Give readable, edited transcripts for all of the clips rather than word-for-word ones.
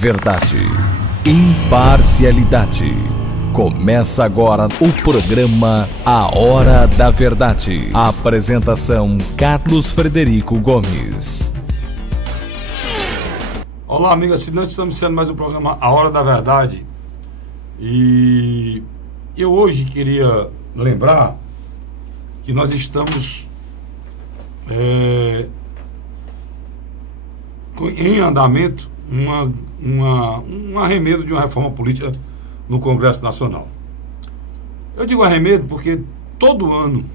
Verdade. Imparcialidade. Começa agora o programa A Hora da Verdade. A apresentação: Carlos Frederico Gomes. Olá, amigos assinantes, estamos iniciando mais um programa A Hora da Verdade. E eu hoje queria lembrar que nós estamos em andamento um arremedo de uma reforma política no Congresso Nacional. Eu digo arremedo porque todo ano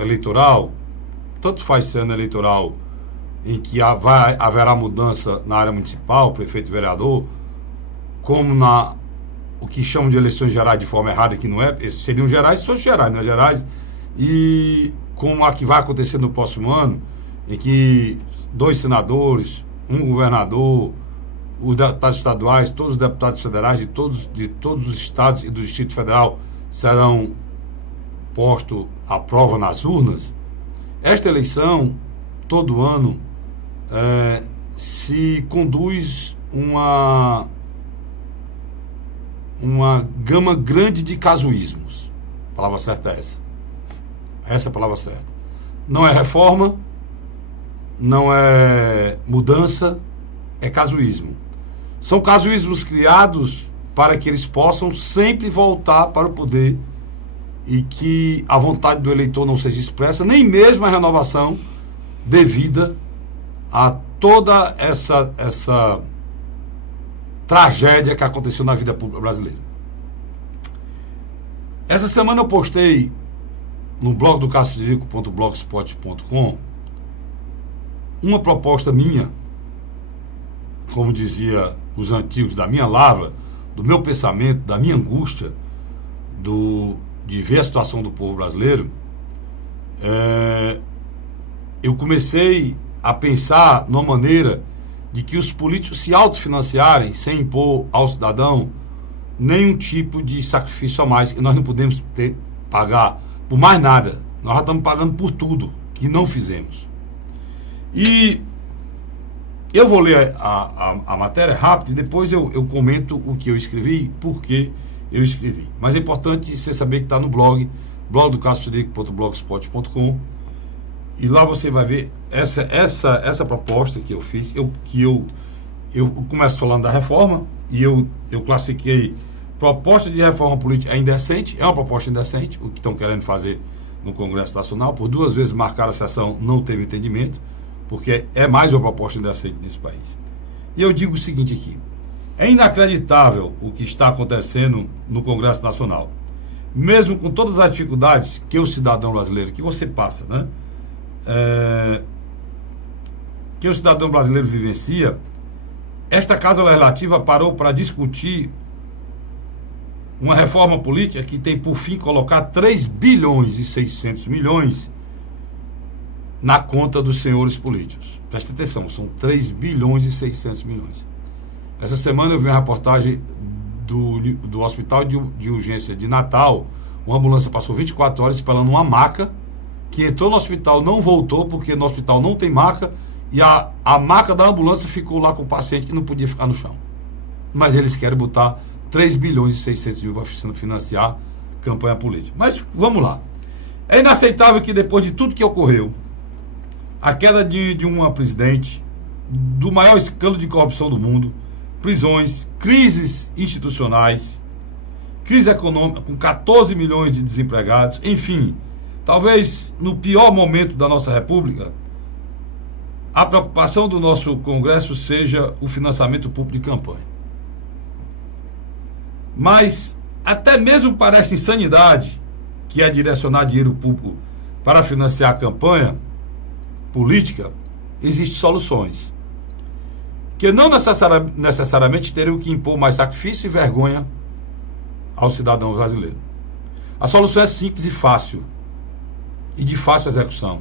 eleitoral, tanto faz ser ano eleitoral em que haverá mudança na área municipal, prefeito e vereador, como na o que chamam de eleições gerais de forma errada, que não é, seriam gerais se fossem gerais, não é gerais, e como a que vai acontecer no próximo ano, em que 2 senadores, um governador, os deputados estaduais, todos os deputados federais de todos os estados e do Distrito Federal serão postos à prova nas urnas. Esta eleição, todo ano, se conduz uma gama grande de casuísmos. A palavra certa é essa. Essa é a palavra certa. Não é reforma, não é mudança, é casuísmo. São casuísmos criados para que eles possam sempre voltar para o poder e que a vontade do eleitor não seja expressa, nem mesmo a renovação devida a toda essa tragédia que aconteceu na vida pública brasileira. Essa semana eu postei no blog do castrofrederico.blogspot.com uma proposta minha, como dizia os antigos, da minha lavra, do meu pensamento, da minha angústia, de ver a situação do povo brasileiro. Eu comecei a pensar numa maneira de que os políticos se autofinanciarem sem impor ao cidadão nenhum tipo de sacrifício a mais, que nós não podemos pagar por mais nada. Nós já estamos pagando por tudo que não fizemos. E eu vou ler a matéria rápido e depois eu comento o que eu escrevi e por que eu escrevi. Mas é importante você saber que está no blog do castrofrederico.blogspot.com, e lá você vai ver essa proposta que eu fiz. Eu começo falando da reforma e eu classifiquei proposta de reforma política indecente. É uma proposta indecente o que estão querendo fazer no Congresso Nacional. Por 2 vezes marcaram a sessão, não teve entendimento, porque é mais uma proposta indecente nesse país. E eu digo o seguinte aqui: é inacreditável o que está acontecendo no Congresso Nacional. Mesmo com todas as dificuldades que o cidadão brasileiro, que você passa, né? Que o cidadão brasileiro vivencia, esta Casa Legislativa parou para discutir uma reforma política que tem por fim colocar 3 bilhões e 600 milhões na conta dos senhores políticos. Presta atenção, são 3 bilhões e 600 milhões. Essa semana eu vi uma reportagem do Hospital de Urgência de Natal. Uma ambulância passou 24 horas esperando uma maca, que entrou no hospital, não voltou, porque no hospital não tem maca, e a maca da ambulância ficou lá com o paciente que não podia ficar no chão. Mas eles querem botar 3 bilhões e 600 mil para financiar campanha política. Mas vamos lá. É inaceitável que depois de tudo que ocorreu, a queda de uma presidente, do maior escândalo de corrupção do mundo, prisões, crises institucionais, crise econômica com 14 milhões de desempregados, enfim, talvez no pior momento da nossa República, a preocupação do nosso Congresso seja o financiamento público de campanha. Mas, até mesmo para esta insanidade, que é direcionar dinheiro público para financiar a campanha política, existem soluções que não necessariamente teriam que impor mais sacrifício e vergonha ao cidadão brasileiro. A solução é simples e fácil, e de fácil execução.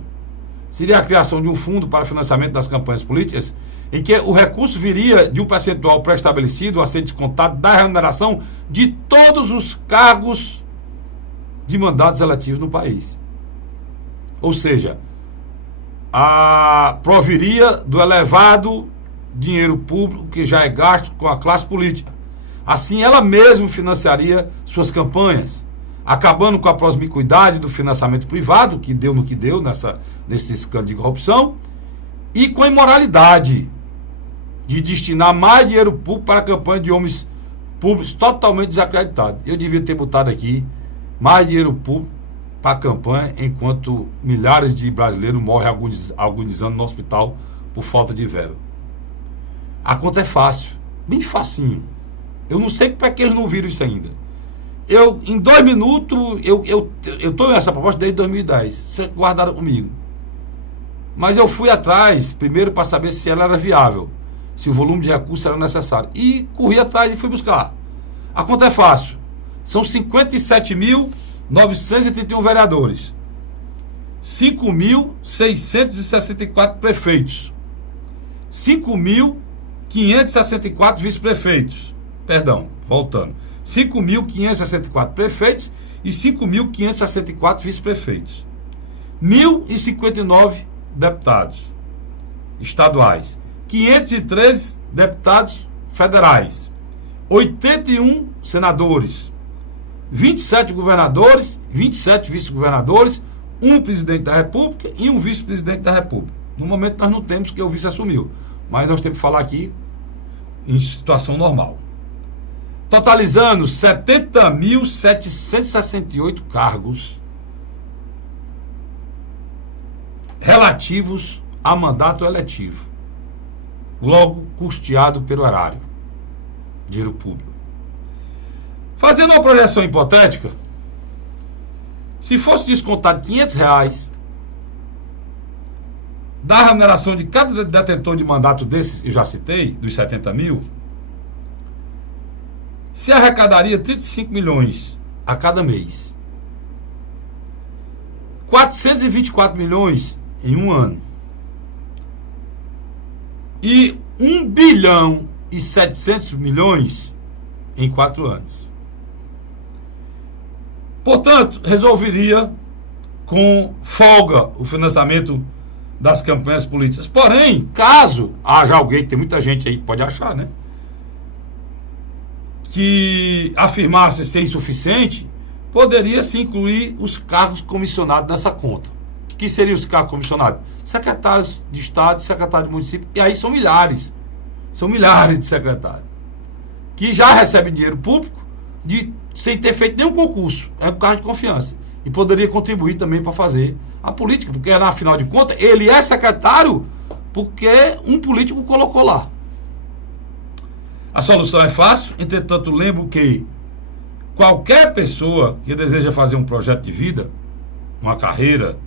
Seria a criação de um fundo para financiamento das campanhas políticas, em que o recurso viria de um percentual pré-estabelecido a ser descontado da remuneração de todos os cargos de mandatos eletivos no país. Ou seja, proviria do elevado dinheiro público que já é gasto com a classe política. Assim, ela mesma financiaria suas campanhas, acabando com a promiscuidade do financiamento privado, que deu no que deu nesse escândalo de corrupção, e com a imoralidade de destinar mais dinheiro público para a campanha de homens públicos totalmente desacreditados. Eu devia ter botado aqui mais dinheiro público para a campanha, enquanto milhares de brasileiros morrem agonizando no hospital por falta de verba. A conta é fácil, bem facinho. Eu não sei como é que eles não viram isso ainda. Em 2 minutos, eu estou nessa proposta desde 2010. Vocês guardaram comigo. Mas eu fui atrás, primeiro, para saber se ela era viável, se o volume de recursos era necessário. E corri atrás e fui buscar. A conta é fácil. São 57.931 vereadores. 5.664 prefeitos. 5.564 vice-prefeitos. Perdão, voltando. 5.564 prefeitos e 5.564 vice-prefeitos. 1.059 deputados estaduais. 513 deputados federais. 81 senadores. 27 governadores, 27 vice-governadores, um presidente da República e um vice-presidente da República. No momento nós não temos, porque o vice assumiu. Mas nós temos que falar aqui em situação normal. Totalizando 70.768 cargos relativos a mandato eletivo, logo custeado pelo erário, dinheiro público. Fazendo uma projeção hipotética, se fosse descontado R$500 da remuneração de cada detentor de mandato desses, eu já citei, dos 70 mil, se arrecadaria 35 milhões a cada mês. 424 milhões em um ano. E 1 bilhão e 700 milhões em 4 anos. Portanto, resolveria com folga o financiamento das campanhas políticas. Porém, caso haja alguém, tem muita gente aí que pode achar, né, que afirmasse ser insuficiente, poderia se incluir os cargos comissionados nessa conta. O que seriam os cargos comissionados? Secretários de Estado, secretários de município, e aí são milhares de secretários, que já recebem dinheiro público sem ter feito nenhum concurso, é um cargo de confiança, e poderia contribuir também para fazer a política, porque afinal de contas, ele é secretário porque um político colocou lá. A solução é fácil, entretanto, lembro que qualquer pessoa que deseja fazer um projeto de vida, uma carreira,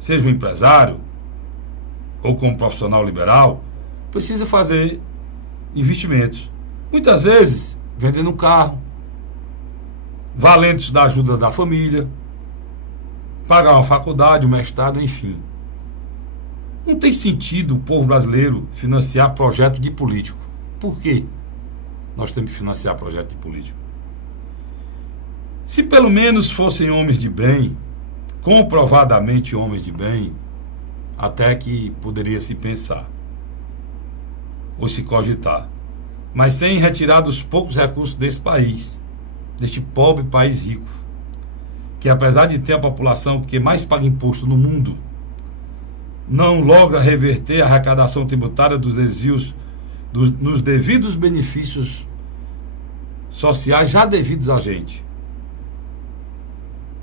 seja um empresário ou como profissional liberal, precisa fazer investimentos. Muitas vezes, vendendo um carro, valendo-se da ajuda da família, pagar uma faculdade, um mestrado, enfim. Não tem sentido o povo brasileiro financiar projeto de político. Por quê? Nós temos que financiar projeto de político. Se pelo menos fossem homens de bem, comprovadamente homens de bem, até que poderia se pensar ou se cogitar, mas sem retirar dos poucos recursos desse país, deste pobre país rico, que apesar de ter a população que mais paga imposto no mundo, não logra reverter a arrecadação tributária dos desvios nos devidos benefícios sociais já devidos a gente,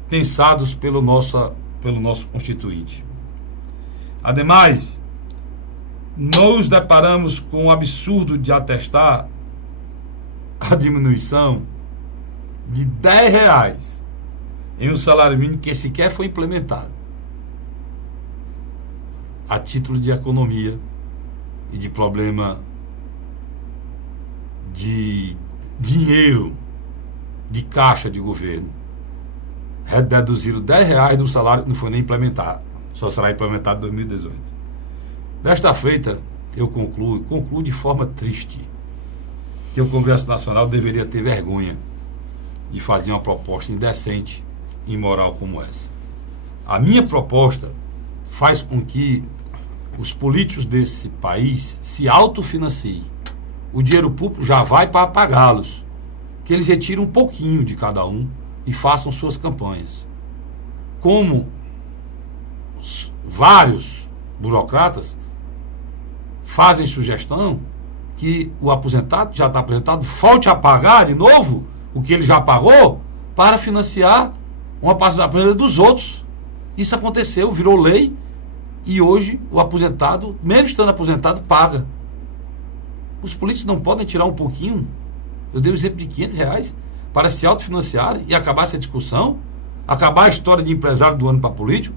pensados pelo nosso constituinte. Ademais, nos deparamos com o absurdo de atestar a diminuição de R$10 em um salário mínimo que sequer foi implementado, a título de economia e de problema de dinheiro, de caixa de governo. Reduziram R$10 do salário que não foi nem implementado, só será implementado em 2018. Desta feita, eu concluo de forma triste que o Congresso Nacional deveria ter vergonha de fazer uma proposta indecente e imoral como essa. A minha proposta faz com que os políticos desse país se autofinanciem. O dinheiro público já vai para pagá-los. Que eles retirem um pouquinho de cada um e façam suas campanhas. Como vários burocratas fazem sugestão que o aposentado, já está aposentado, volte a pagar de novo o que ele já pagou para financiar uma parte da aposentadoria dos outros. Isso aconteceu, virou lei, e hoje o aposentado, mesmo estando aposentado, paga. Os políticos não podem tirar um pouquinho, eu dei o exemplo de R$500, para se autofinanciarem e acabar essa discussão, acabar a história de empresário do ano para político.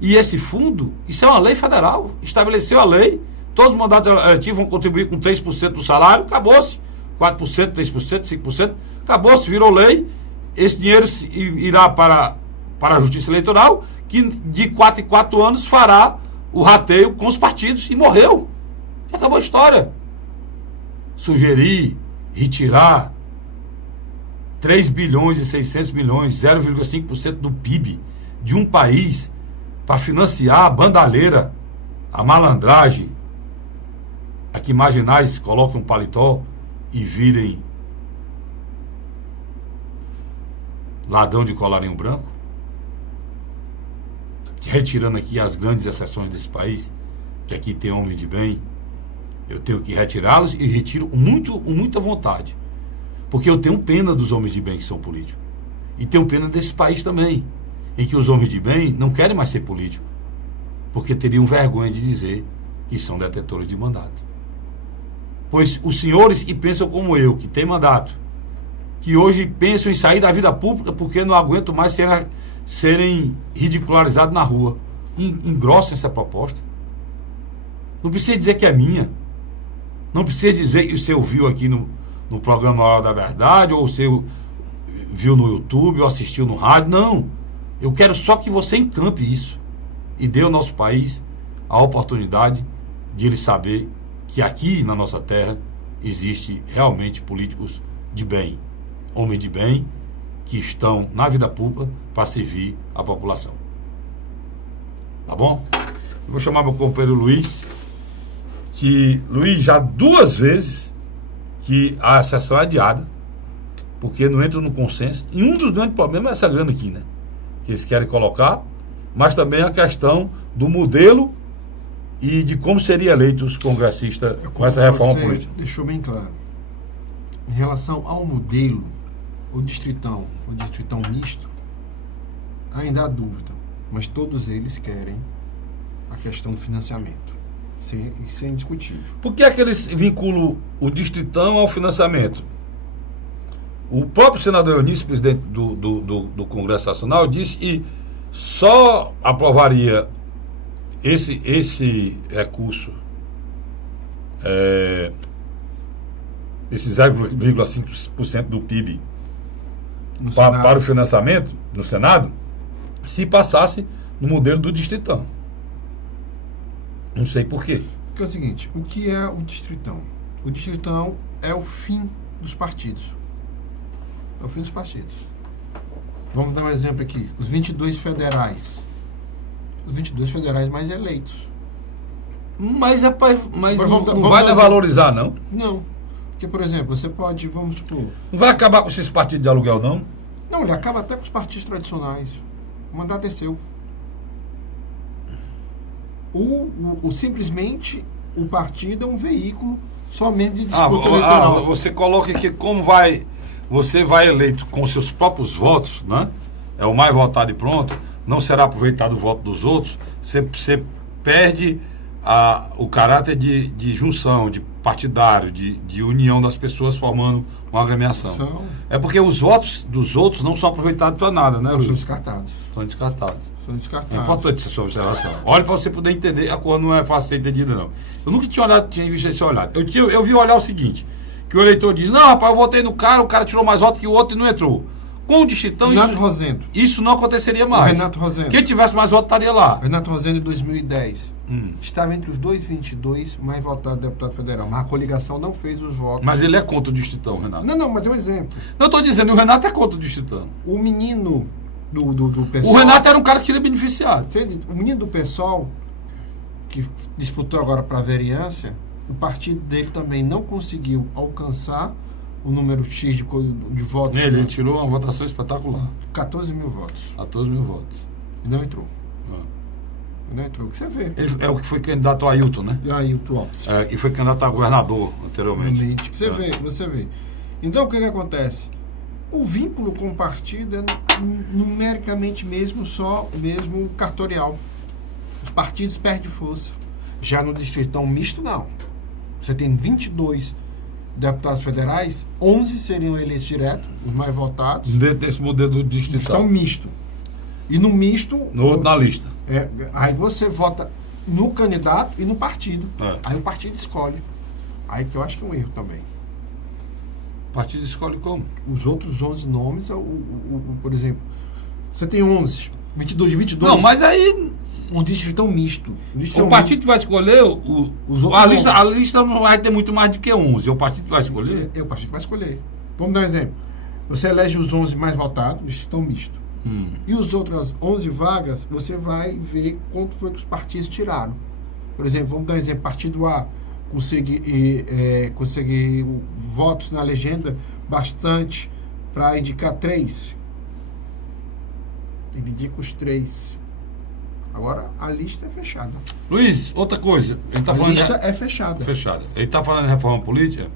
E esse fundo, isso é uma lei federal, estabeleceu a lei, todos os mandatos eletivos vão contribuir com 3% do salário, acabou-se. 4%, 3%, 5%, acabou-se, virou lei. Esse dinheiro irá para a Justiça Eleitoral, que de 4 em 4 anos fará o rateio com os partidos. E morreu. E acabou a história. Sugerir, retirar 3 bilhões e 600 milhões, 0,5% do PIB de um país para financiar a bandalheira, a malandragem, a que marginais coloquem um paletó e virem ladrão de colarinho branco, retirando aqui as grandes exceções desse país, que aqui tem homens de bem, eu tenho que retirá-los e retiro com muita vontade, porque eu tenho pena dos homens de bem que são políticos, e tenho pena desse país também, em que os homens de bem não querem mais ser políticos, porque teriam vergonha de dizer que são detentores de mandato. Pois os senhores que pensam como eu, que têm mandato, que hoje pensam em sair da vida pública porque não aguentam mais serem ridicularizados na rua, engrossem essa proposta. Não precisa dizer que é minha. Não precisa dizer que você ouviu aqui no programa Hora da Verdade, ou você viu no YouTube, ou assistiu no rádio. Não. Eu quero só que você encampe isso e dê ao nosso país a oportunidade de ele saber que aqui na nossa terra existe realmente políticos de bem, homens de bem, que estão na vida pública para servir a população. Tá bom? Eu vou chamar meu companheiro Luiz, que Luiz já 2 vezes que a sessão é adiada, porque não entra no consenso, e um dos grandes problemas é essa grana aqui, né? Que eles querem colocar, mas também a questão do modelo e de como seria eleito os congressistas com essa reforma política. Deixou bem claro. Em relação ao modelo, o distritão misto, ainda há dúvida, mas todos eles querem a questão do financiamento. Isso é indiscutível. Por que é que eles vinculam o distritão ao financiamento? O próprio senador Eunício, presidente do Congresso Nacional, disse que só aprovaria esse recurso, esse 0,5% do PIB para o financiamento no Senado, se passasse no modelo do distritão. Não sei por quê. Porque é o seguinte, o que é o distritão? O distritão é o fim dos partidos. É o fim dos partidos. Vamos dar um exemplo aqui. Os 22 federais. Os 22 federais mais eleitos. Mas não vai valorizar, não? Não. Porque, por exemplo, você pode, vamos supor... Não vai acabar com esses partidos de aluguel, não? Não, ele acaba até com os partidos tradicionais. O mandato é seu. Simplesmente, o partido é um veículo só mesmo de disputa eleitoral. Você coloca que você vai eleito com seus próprios votos, né? É o mais votado e pronto. Não será aproveitado o voto dos outros. Você perde o caráter de junção, de partidário, de união das pessoas formando uma agremiação. É porque os votos dos outros não são aproveitados para nada, né, Luiz? São descartados. São descartados. É importante essa sua observação. Olha para você poder entender, a coisa não é fácil ser entendida, não. Eu nunca tinha visto esse olhar. Eu vi olhar o seguinte, que o eleitor diz, não, rapaz, eu votei no cara, o cara tirou mais votos que o outro e não entrou. Com o distritão, isso não aconteceria mais. Renato Rosendo. Quem tivesse mais votos estaria lá. Renato Rosendo, em 2010, estava entre os 222 mais votados deputado federal. Mas a coligação não fez os votos. Mas ele é contra o distritão, Renato. Não, mas é um exemplo. Não, estou dizendo, o Renato é contra o distritão. O menino do PSOL... O Renato era um cara que seria beneficiado. O menino do PSOL que disputou agora para a vereança, o partido dele também não conseguiu alcançar o número X de votos. Ele tirou uma votação espetacular. 14 mil votos. 14 mil votos. E não entrou. Não entrou. Você vê. Ele é o que foi candidato a Ailton, né? Ailton Lopes. E foi candidato a governador anteriormente. Você vê. Então, o que acontece? O vínculo com o partido é numericamente mesmo cartorial. Os partidos perdem força. Já no distritão misto, não. Você tem 22 deputados federais, 11 seriam eleitos direto, os mais votados. Dentro desse modelo do distritão. Então, misto. E no misto... No outro na lista. Aí você vota no candidato e no partido. É. Aí o partido escolhe. Aí que eu acho que é um erro também. O partido escolhe como? Os outros 11 nomes, por exemplo, você tem 11, 22 de 22. Não, mas aí... Um distritão misto. O partido vai escolher a lista não vai ter muito mais do que 11. O partido vai escolher? É o partido que vai escolher. Vamos dar um exemplo. Você elege os 11 mais votados, distritão misto. E os outras 11 vagas, você vai ver quanto foi que os partidos tiraram. Por exemplo, vamos dar um exemplo. Partido A conseguir votos na legenda bastante para indicar 3. Ele indica os 3. Agora, a lista é fechada. Luiz, outra coisa. Ele tá A falando lista é fechada. Ele está falando de reforma política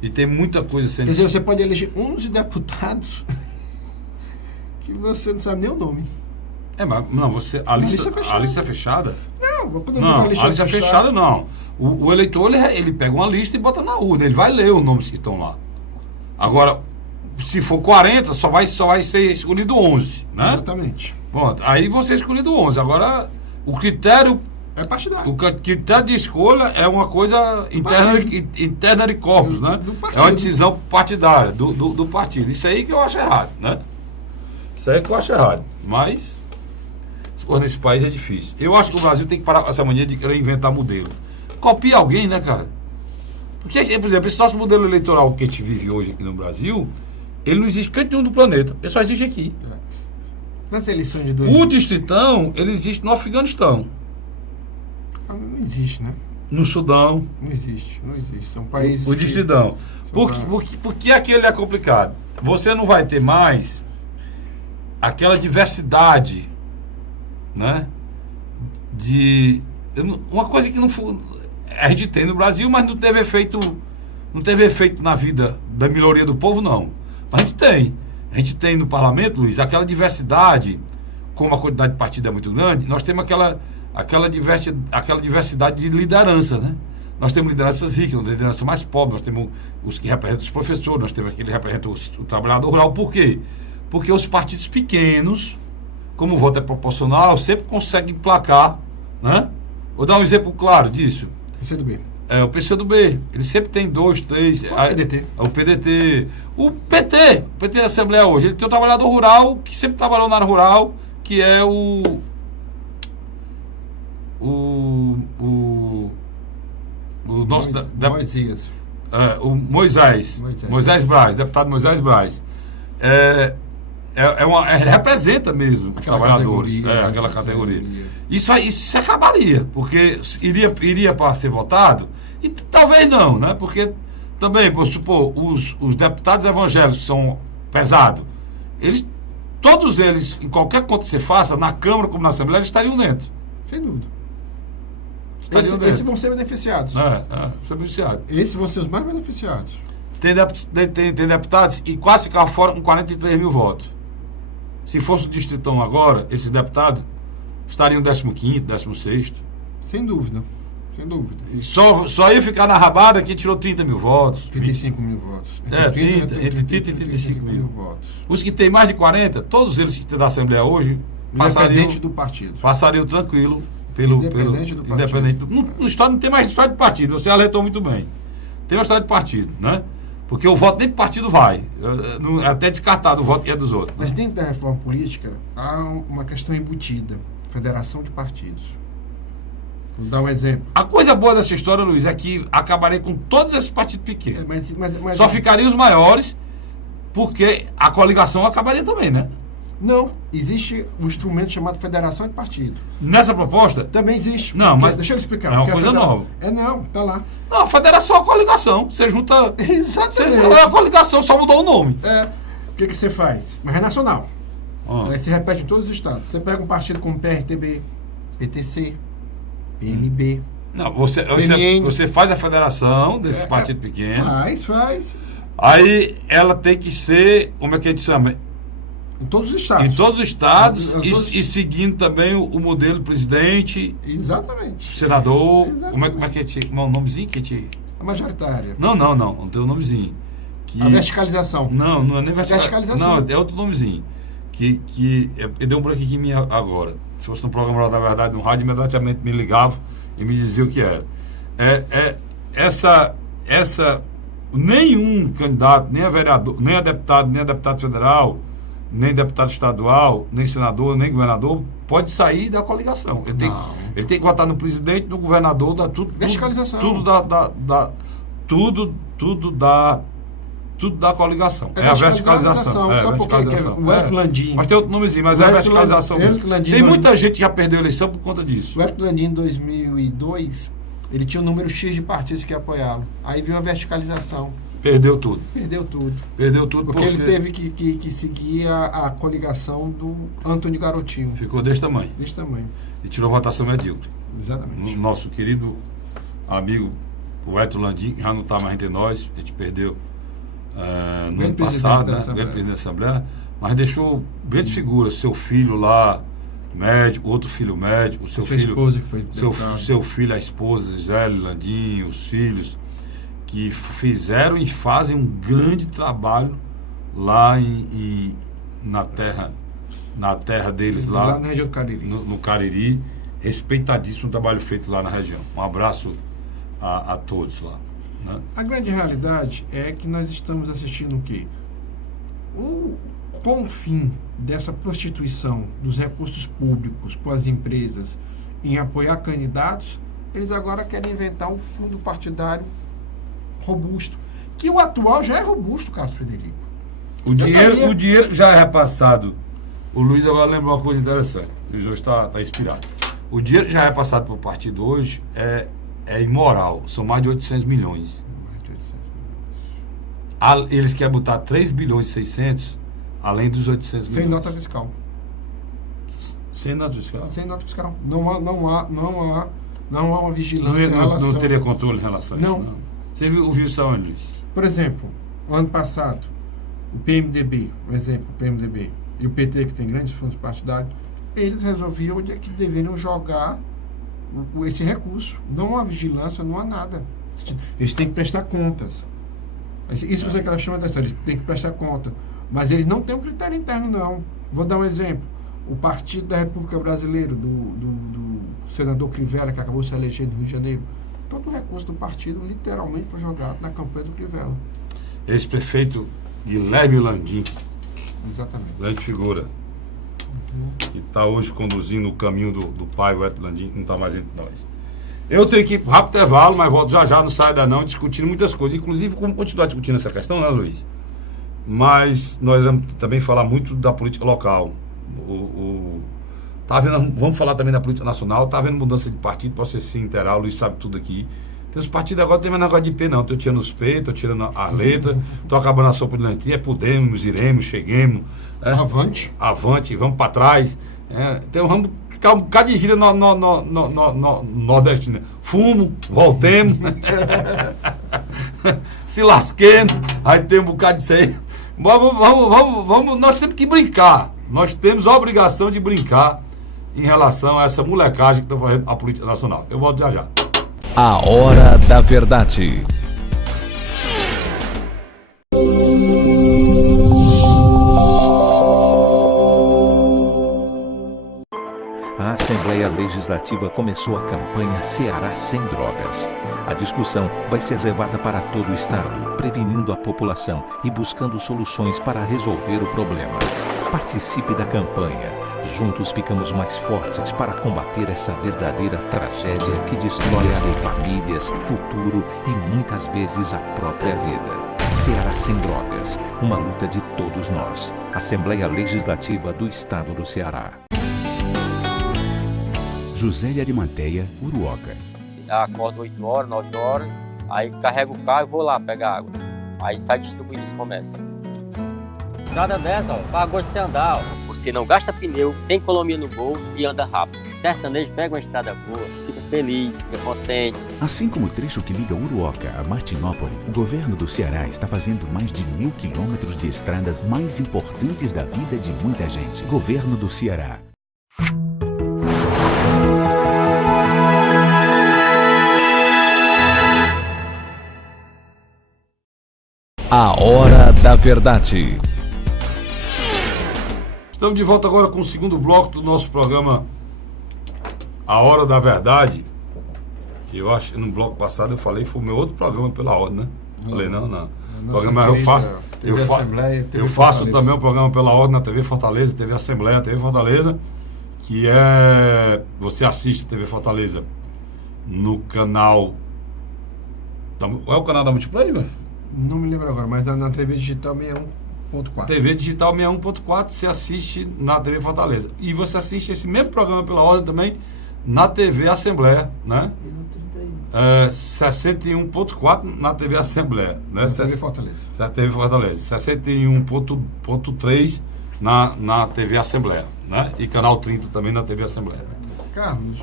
e tem muita coisa sendo... Quer dizer, você pode eleger 11 deputados que você não sabe nem o nome. Mas não, a lista é fechada? Não, a lista é fechada não. O eleitor, ele pega uma lista e bota na urna. Ele vai ler os nomes que estão lá. Agora, se for 40, só vai ser escolhido 11, né? Exatamente. Pronto, aí você é escolhido 11. Agora, o critério... É partidário. O critério de escolha é uma coisa interna de corpos, né? É uma decisão partidária do partido. Isso aí que eu acho errado, né? Isso aí que eu acho errado. Mas, nesse país é difícil. Eu acho que o Brasil tem que parar com essa mania de querer inventar modelo. Copia alguém, né, cara? Porque, por exemplo, esse nosso modelo eleitoral que a gente vive hoje aqui no Brasil, ele não existe em canto nenhum do planeta. Ele só existe aqui. Nas eleições de 2000. O distritão, ele existe no Afeganistão. Não existe, né? No Sudão. Não existe. São países. O distritão. Por que aquele é complicado? Você não vai ter mais aquela diversidade, né? Uma coisa que a gente tem no Brasil, mas não teve efeito na vida da melhoria do povo, não. Mas a gente tem no parlamento, Luiz, aquela diversidade, como a quantidade de partido é muito grande, nós temos aquela diversidade de liderança, né? Nós temos lideranças ricas, nós temos lideranças mais pobres, nós temos os que representam os professores, nós temos aquele que representa o trabalhador rural. Por quê? Porque os partidos pequenos, como o voto é proporcional, sempre conseguem emplacar, né? Vou dar um exemplo claro disso. PCdoB. O PCdoB, ele sempre tem 2, 3... O PDT. O PT da Assembleia hoje, ele tem um trabalhador rural, que sempre trabalhou na área rural, que é o nosso... Moisés. O Moisés Braz, deputado Moisés Braz. Ele representa mesmo os trabalhadores, aquela categoria. Isso acabaria, porque iria para ser votado, e talvez não, né? Porque também, por supor, os deputados evangélicos que são pesados, todos eles, em qualquer conta que você faça, na Câmara como na Assembleia, eles estariam dentro. Sem dúvida. Esses vão ser beneficiados. Ser beneficiados. Esses vão ser os mais beneficiados. Tem deputados e quase ficaram fora com 43 mil votos. Se fosse o distritão agora, esses deputados estariam 15º, 16º. Sem dúvida. E só ia ficar na rabada que tirou 30 mil votos. 35 mil votos. Entre 30 e 35 mil votos. Os que têm mais de 40, todos eles que têm da Assembleia hoje, passariam tranquilo. Independente do partido. Não tem mais história de partido, você alertou muito bem. Tem uma história de partido, né? Porque o voto nem do partido vai. É até descartado o voto que é dos outros. Mas dentro da reforma política, há uma questão embutida. Federação de partidos. Vou dar um exemplo. A coisa boa dessa história, Luiz, é que acabarei com todos esses partidos pequenos. Mas só ficariam os maiores, porque a coligação acabaria também, né? Não, existe um instrumento chamado Federação de Partido. Nessa proposta? Também existe. Não, mas deixa eu explicar. é uma coisa nova. Não, tá lá. Não, a federação é uma coligação. Você junta... Exatamente. É uma coligação, só mudou o nome. O que você faz? Mas é nacional. Aí se repete em todos os estados. Você pega um partido como PRTB, PTC, PMB. Não, você faz a federação desses partidos pequenos. Faz. Aí ela tem que ser, como é que a gente chama? Em todos os estados. Em todos os estados e seguindo também o modelo presidente. Exatamente. Senador. Exatamente. Como é que a gente. Como é o nomezinho que a gente. A majoritária. Não tem um nomezinho. A verticalização. Não é nem verticalização. Não, é outro nomezinho. Que deu um branco aqui em mim agora. Se fosse no programa lá, na verdade, no rádio, imediatamente me ligava e me dizia o que era. Nenhum candidato, nem a vereador, nem a deputado federal, nem deputado estadual, nem senador, nem governador, pode sair da coligação. Ele tem que votar no presidente, no governador, dá tudo. Verticalização. Tudo da coligação. É a verticalização. Sabe por quê? O Hélio Landim. Mas tem outro nomezinho, mas é a verticalização. Tem muita gente que já perdeu a eleição por conta disso. O Hélio Landim, em 2002, ele tinha um número X de partidos que apoiavam. Aí veio a verticalização. Perdeu tudo. Porque ele teve que seguir a coligação do Antônio Garotinho. Ficou desse tamanho. E tirou votação medíocre. Exatamente. Nosso querido amigo, o Hélio Landim, que já não está mais entre nós, a gente perdeu no ano passado, né? Grande presidente da Assembleia, mas deixou grandes figuras, seu filho lá, médico, outro filho médico, seu filho, a esposa, Gisele Landim, os filhos, que fizeram e fazem um grande trabalho lá na terra deles, lá na região do Cariri. No Cariri, respeitadíssimo o trabalho feito lá na região. Um abraço a todos lá. Né? A grande realidade é que nós estamos assistindo o quê? Com o fim dessa prostituição dos recursos públicos para as empresas em apoiar candidatos, eles agora querem inventar um fundo partidário robusto, que o atual já é robusto, Carlos Frederico. O dinheiro já é repassado. O Luiz agora lembrou uma coisa interessante. O Luiz hoje está inspirado. O dinheiro que já é passado para o partido hoje é imoral. São mais de 800 milhões. Eles querem botar 3 bilhões e 600, além dos 800 milhões. Sem nota fiscal. Sem nota fiscal? Sem nota fiscal. Não há uma vigilância em relação... Não teria controle em relação a isso? Não. Você viu isso aonde, Luiz? Por exemplo, ano passado, o PMDB, um exemplo, o PMDB e o PT, que tem grandes fundos partidários, eles resolviam onde é que deveriam jogar esse recurso. Não há vigilância, não há nada. Eles têm que prestar contas. Isso você quer chamar da história, eles têm que prestar conta. Mas eles não têm um critério interno, não. Vou dar um exemplo. O Partido da República Brasileira, do senador Crivella, que acabou se elegendo no Rio de Janeiro, todo o recurso do partido literalmente foi jogado na campanha do Crivella. Ex-prefeito Guilherme Landim. Exatamente. Grande figura. Que está hoje conduzindo o caminho do pai, o Hélio Landim, que não está mais entre nós. Eu tenho que ir para rápido intervalo, mas volto já, não saio da não, discutindo muitas coisas. Inclusive, como continuar discutindo essa questão, né, Luiz? Mas nós vamos também falar muito da política local. Vamos falar também da política nacional. Está havendo mudança de partido, posso ser interar, o Luiz sabe tudo aqui. Tem os partidos agora, não tem mais negócio de P, não. Estou tirando os P, estou tirando a letra, estou acabando a sopa de lentilha, podemos, iremos, cheguemos. Né? Avante, vamos para trás. Então vamos ficar um bocado de gíria no Nordeste. Né? Fumo, voltemos. Se lasquemos, aí tem um bocado disso aí. Vamos, nós temos que brincar. Nós temos a obrigação de brincar em relação a essa molecagem que está fazendo a política nacional. Eu volto já. A Hora da Verdade. A Assembleia Legislativa começou a campanha Ceará Sem Drogas. A discussão vai ser levada para todo o estado, prevenindo a população e buscando soluções para resolver o problema. Participe da campanha. Juntos ficamos mais fortes para combater essa verdadeira tragédia que destrói famílias, futuro e muitas vezes a própria vida. Ceará Sem Drogas, uma luta de todos nós. Assembleia Legislativa do Estado do Ceará. José de Arimateia, Uruoca. Acordo 8 horas, 9 horas, aí carrego o carro e vou lá pegar água. Aí sai distribuindo os comércios. Estrada dessa, ó, faz gosto de você andar, ó. Você não gasta pneu, tem economia no bolso e anda rápido. Sertanejo pega uma estrada boa, fica feliz, fica contente. Assim como o trecho que liga Uruoca a Martinópole, o governo do Ceará está fazendo mais de 1.000 quilômetros de estradas mais importantes da vida de muita gente. Governo do Ceará. A Hora da Verdade. Estamos de volta agora com o segundo bloco do nosso programa A Hora da Verdade. Eu acho que no bloco passado eu falei, foi o meu outro programa pela ordem, né? Falei, não. Programa eu faço também um programa pela ordem na TV Fortaleza, TV Assembleia, TV Fortaleza, que é... Você assiste TV Fortaleza no canal... Qual é o canal da Multiplay, velho? Não me lembro agora, mas na TV Digital 61.4. TV Digital 61.4, você assiste na TV Fortaleza. E você assiste esse mesmo programa pela ordem também na TV Assembleia, né? 61.4 na TV Assembleia, né? TV Fortaleza. TV Fortaleza. 61.3 na TV Assembleia, né? E canal 30 também na TV Assembleia. Carlos,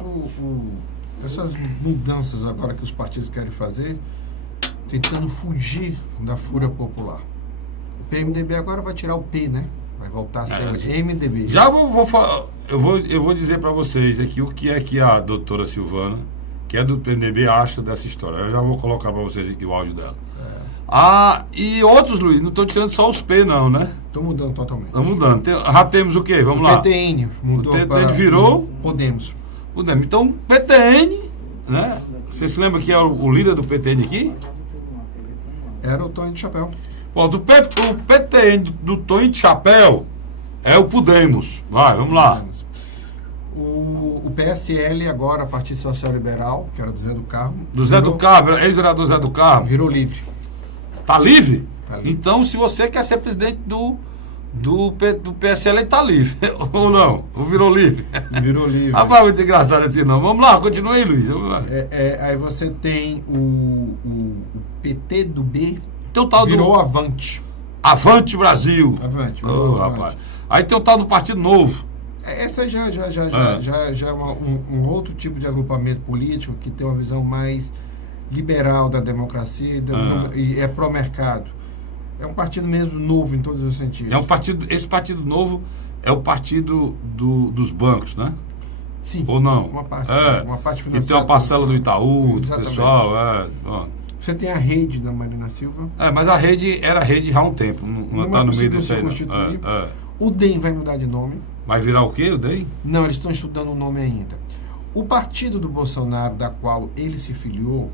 essas mudanças agora que os partidos querem fazer, tentando fugir da fúria popular. O PMDB agora vai tirar o P, né? Vai voltar a ser MDB. Já eu vou dizer para vocês aqui o que é que a doutora Silvana, que é do PMDB, acha dessa história. Eu já vou colocar para vocês aqui o áudio dela. E outros, Luiz, não estou tirando só os P, não, né? Estou mudando totalmente. Estão mudando. Já temos o quê? Vamos lá. PTN mudou. O PTN virou Podemos. Então, PTN, né? Você se lembra que é o líder do PTN aqui? Era o Tonho de Chapéu. Bom, o PTN do Tonho de Chapéu é o Podemos. Vai, vamos lá. O PSL agora, Partido Social Liberal, que era do Zé do Carmo. Do Zé do Carmo, ex-vereador Zé do Carmo. Virou livre. Tá livre? Tá livre. Então, se você quer ser presidente do PSL, ele tá livre. Ou não? Ou virou livre? Virou livre. Rapaz, muito engraçado assim, não. Vamos lá, continue aí, Luiz. Vamos lá. Aí você tem o PT do B, Tem o tal virou Avante. Avante Brasil. Avante. Rapaz. Aí tem o tal do Partido Novo. Essa já é um outro tipo de agrupamento político que tem uma visão mais liberal da democracia e é pró-mercado. É um partido mesmo novo em todos os sentidos. Esse partido novo é o partido dos bancos, né? Sim. Ou não? Uma parte financeira. E tem uma parcela do Itaú, do Exatamente. pessoal. Você tem a rede da Marina Silva. Mas a rede era rede já há um tempo. Não está no meio disso aí, não. O DEM vai mudar de nome. Vai virar o quê, o DEM? Não, eles estão estudando o nome ainda. O partido do Bolsonaro, da qual ele se filiou,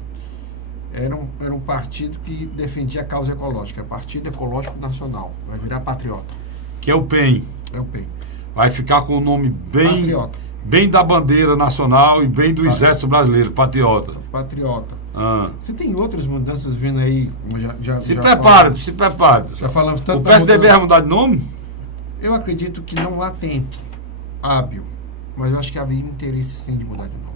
era um partido que defendia a causa ecológica. É Partido Ecológico Nacional. Vai virar Patriota. Que é o PEN. É o PEN. Vai ficar com o nome Patriota. bem da bandeira nacional e bem do Exército Brasileiro. Patriota. Patriota. Ah. Você tem outras mudanças vindo aí? Se prepare. Já falamos tanto. O PSDB vai mudar de nome? Eu acredito que não há tempo hábil, mas eu acho que havia interesse sim de mudar de nome.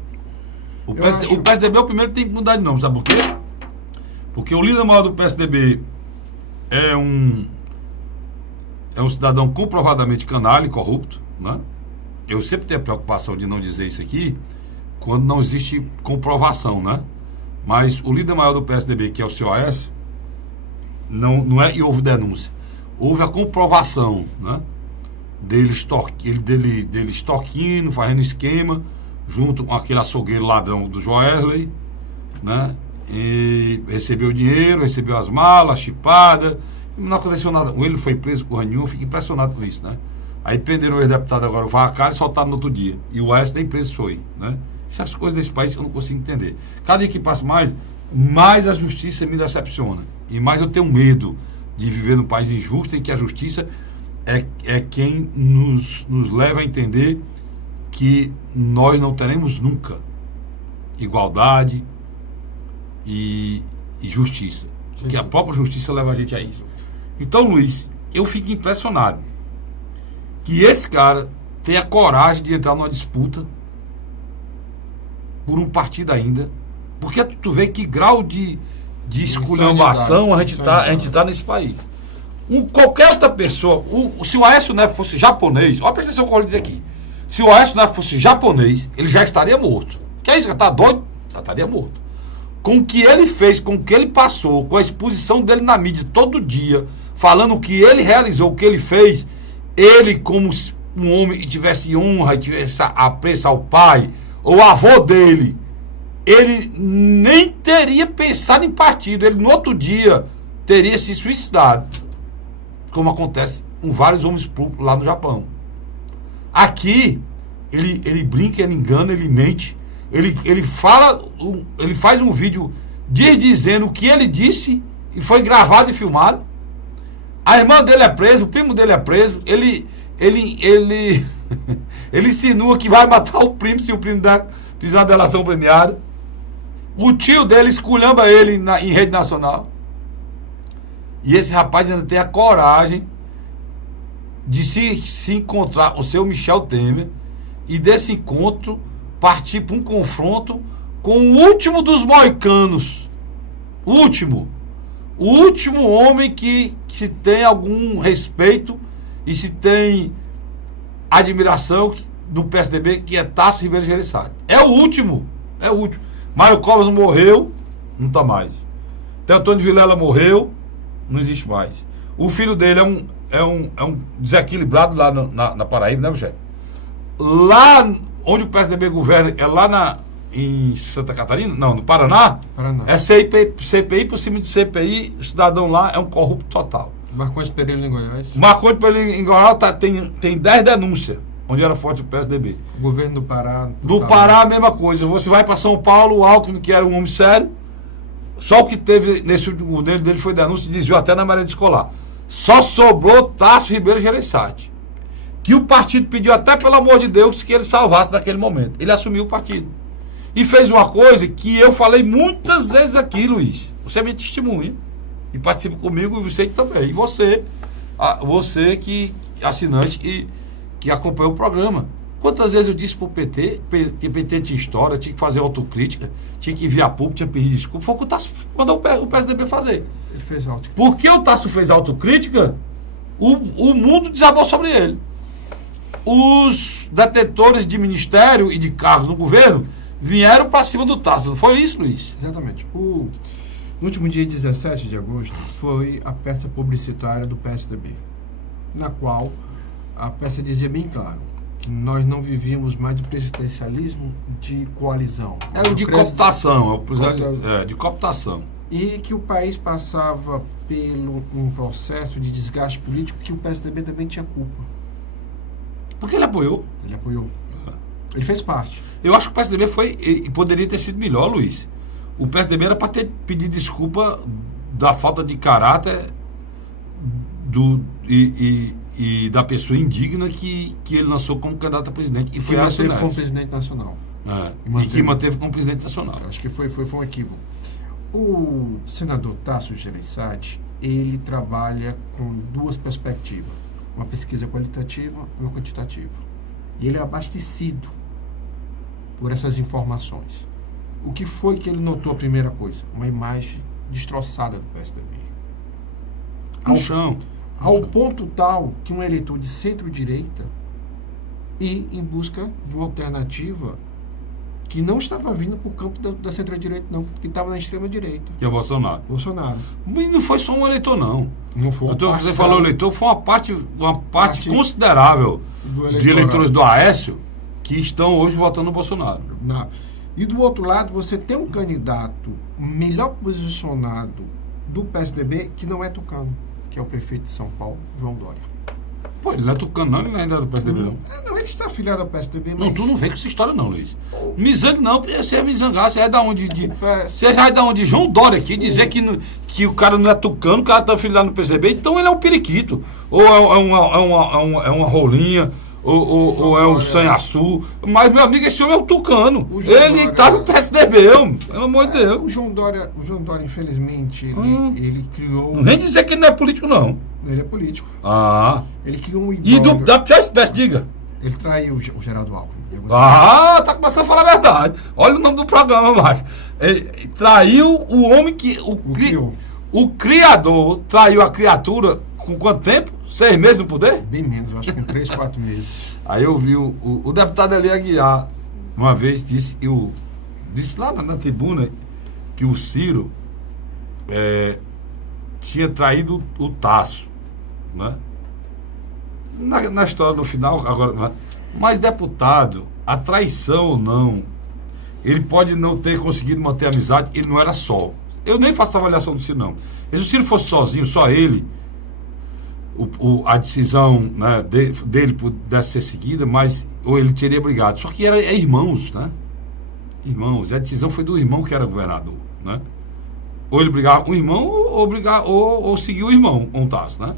O PSDB é o primeiro que tem que mudar de nome, sabe por quê? Porque o líder maior do PSDB é um cidadão comprovadamente canalha e corrupto, né? Eu sempre tenho a preocupação de não dizer isso aqui quando não existe comprovação, né? Mas o líder maior do PSDB, que é o seu Aécio, não é que houve denúncia. Houve a comprovação, né? Dele extorquindo, fazendo esquema, junto com aquele açougueiro ladrão do Joesley, né? E recebeu dinheiro, recebeu as malas, chipada, não aconteceu nada. Ele foi preso por nenhum, eu fico impressionado com isso, né? Aí prenderam o ex-deputado agora, o Vacari, e soltaram no outro dia. E o Aécio nem preso foi, né? Essas coisas desse país que eu não consigo entender. Cada dia que passa mais a justiça me decepciona. E mais eu tenho medo de viver num país injusto em que a justiça é quem nos leva a entender que nós não teremos nunca igualdade e justiça. Porque a própria justiça leva a gente a isso. Então, Luiz, eu fico impressionado que esse cara tenha coragem de entrar numa disputa por um partido ainda, porque tu vê que grau de esculhambação a gente tá nesse país. Qualquer outra pessoa, se o Aécio Neves fosse japonês, olha a prestação que eu vou dizer aqui, se o Aécio Neves fosse japonês, ele já estaria morto. Que é isso, tá doido? Já estaria morto. Com o que ele fez, com o que ele passou, com a exposição dele na mídia todo dia, falando o que ele realizou, o que ele fez, ele como um homem que tivesse honra, e tivesse apreço ao pai, ou avô dele, ele nem teria pensado em partido, ele no outro dia teria se suicidado, como acontece com vários homens públicos lá no Japão. Aqui, ele brinca, ele engana, ele mente, ele faz um vídeo dizendo o que ele disse, e foi gravado e filmado. A irmã dele é presa, o primo dele é preso, ele insinua que vai matar o primo se o primo fizer uma delação premiada. O tio dele esculhamba ele em rede nacional. E esse rapaz ainda tem a coragem de se encontrar com o seu Michel Temer e desse encontro partir para um confronto com o último dos moicanos. O último homem que se tem algum respeito e se tem admiração do PSDB, que é Tasso Ribeiro Gereissati. É o último. Mário Covas morreu, não está mais. Antônio Vilela morreu, não existe mais. O filho dele é um desequilibrado lá na Paraíba, né, Michel? Lá onde o PSDB governa, é lá em Santa Catarina? Não, no Paraná? É CPI por cima de CPI, o cidadão lá é um corrupto total. Marcondes Pereira em Goiás. Marcondes Pereira em Goiás tem 10 denúncias, onde era forte o PSDB. O governo do Pará. Do Pará, a mesma coisa. Você vai para São Paulo, o Alckmin, que era um homem sério, só o que teve nesse último governo dele foi denúncia e desviou até na merenda escolar. Só sobrou Tasso Ribeiro Gereissati, que o partido pediu até, pelo amor de Deus, que ele salvasse naquele momento. Ele assumiu o partido. E fez uma coisa que eu falei muitas vezes aqui, Luiz. Você me testemunha. E participa comigo, e você também. E você que assinante e que acompanha o programa. Quantas vezes eu disse pro PT, que o PT tinha história, tinha que fazer autocrítica, tinha que enviar público, tinha que pedir desculpa. Foi o que o Tasso mandou o PSDB fazer. Ele fez autocrítica. Porque o Tasso fez autocrítica, o mundo desabou sobre ele. Os detetores de ministério e de cargos no governo vieram para cima do Tasso. Não foi isso, Luiz? Exatamente. No último dia 17 de agosto foi a peça publicitária do PSDB, na qual a peça dizia bem claro que nós não vivíamos mais de presidencialismo de coalizão. Era de cooptação, de cooptação. E que o país passava pelo um processo de desgaste político que o PSDB também tinha culpa. Porque ele apoiou. Ele apoiou. Ele fez parte. Eu acho que o PSDB foi, e poderia ter sido melhor, Luiz. O PSDB era para ter pedido desculpa da falta de caráter e da pessoa indigna que ele lançou como candidato a presidente. E foi manteve como presidente nacional. E que manteve como presidente nacional. Acho que foi um equívoco. O senador Tasso Gereissati, ele trabalha com duas perspectivas. Uma pesquisa qualitativa e uma quantitativa. E ele é abastecido por essas informações. O que foi que ele notou a primeira coisa? Uma imagem destroçada do PSDB. No chão. Ao ponto tal que um eleitor de centro-direita e em busca de uma alternativa que não estava vindo para o campo da centro-direita, não, que estava na extrema-direita. Que é o Bolsonaro. E não foi só um eleitor, não. Não foi. Você falou eleitor, foi uma parte considerável de eleitores do Aécio que estão hoje votando no Bolsonaro. E do outro lado, você tem um candidato melhor posicionado do PSDB que não é tucano, que é o prefeito de São Paulo, João Dória. Pô, ele não é tucano, não, ele não é ainda do PSDB, não. Não, ele está afiliado ao PSDB, mas... Não, tu não vem com essa história, não, Luiz. Me zangue, não, porque você é me zangar, você é da onde... Você é da onde João Dória aqui, dizer que o cara não é tucano, o cara está afiliado no PSDB, então ele é um periquito. Ou é uma rolinha... Ou é um sanhaçu. Mas, meu amigo, esse homem é um tucano. Ele está no PSDB, pelo amor de Deus. O João Dória, infelizmente, ele criou... Não vem dizer que ele não é político, não. Ele é político. Ah. Ele criou um E da pior espécie, diga. Ele traiu o Geraldo Alckmin. Ah, tá começando a falar a verdade. Olha o nome do programa, macho. Ele traiu o homem que... O criador traiu a criatura com quanto tempo? 6 meses no poder? Bem menos, eu acho que com 3, 4 meses. Aí eu vi o deputado Eli Aguiar, uma vez disse lá na tribuna que o Ciro tinha traído o Tasso, né? Na história, no final, agora... Mas, deputado, a traição ou não, ele pode não ter conseguido manter a amizade, ele não era só. Eu nem faço avaliação do Ciro, não. Se o Ciro fosse sozinho, só ele, a decisão, né, dele pudesse ser seguida, mas ou ele teria brigado. Só que é irmãos, né? Irmãos. E a decisão foi do irmão que era governador, né? Ou ele brigava com o irmão, ou seguiu o irmão, um Tasso, né?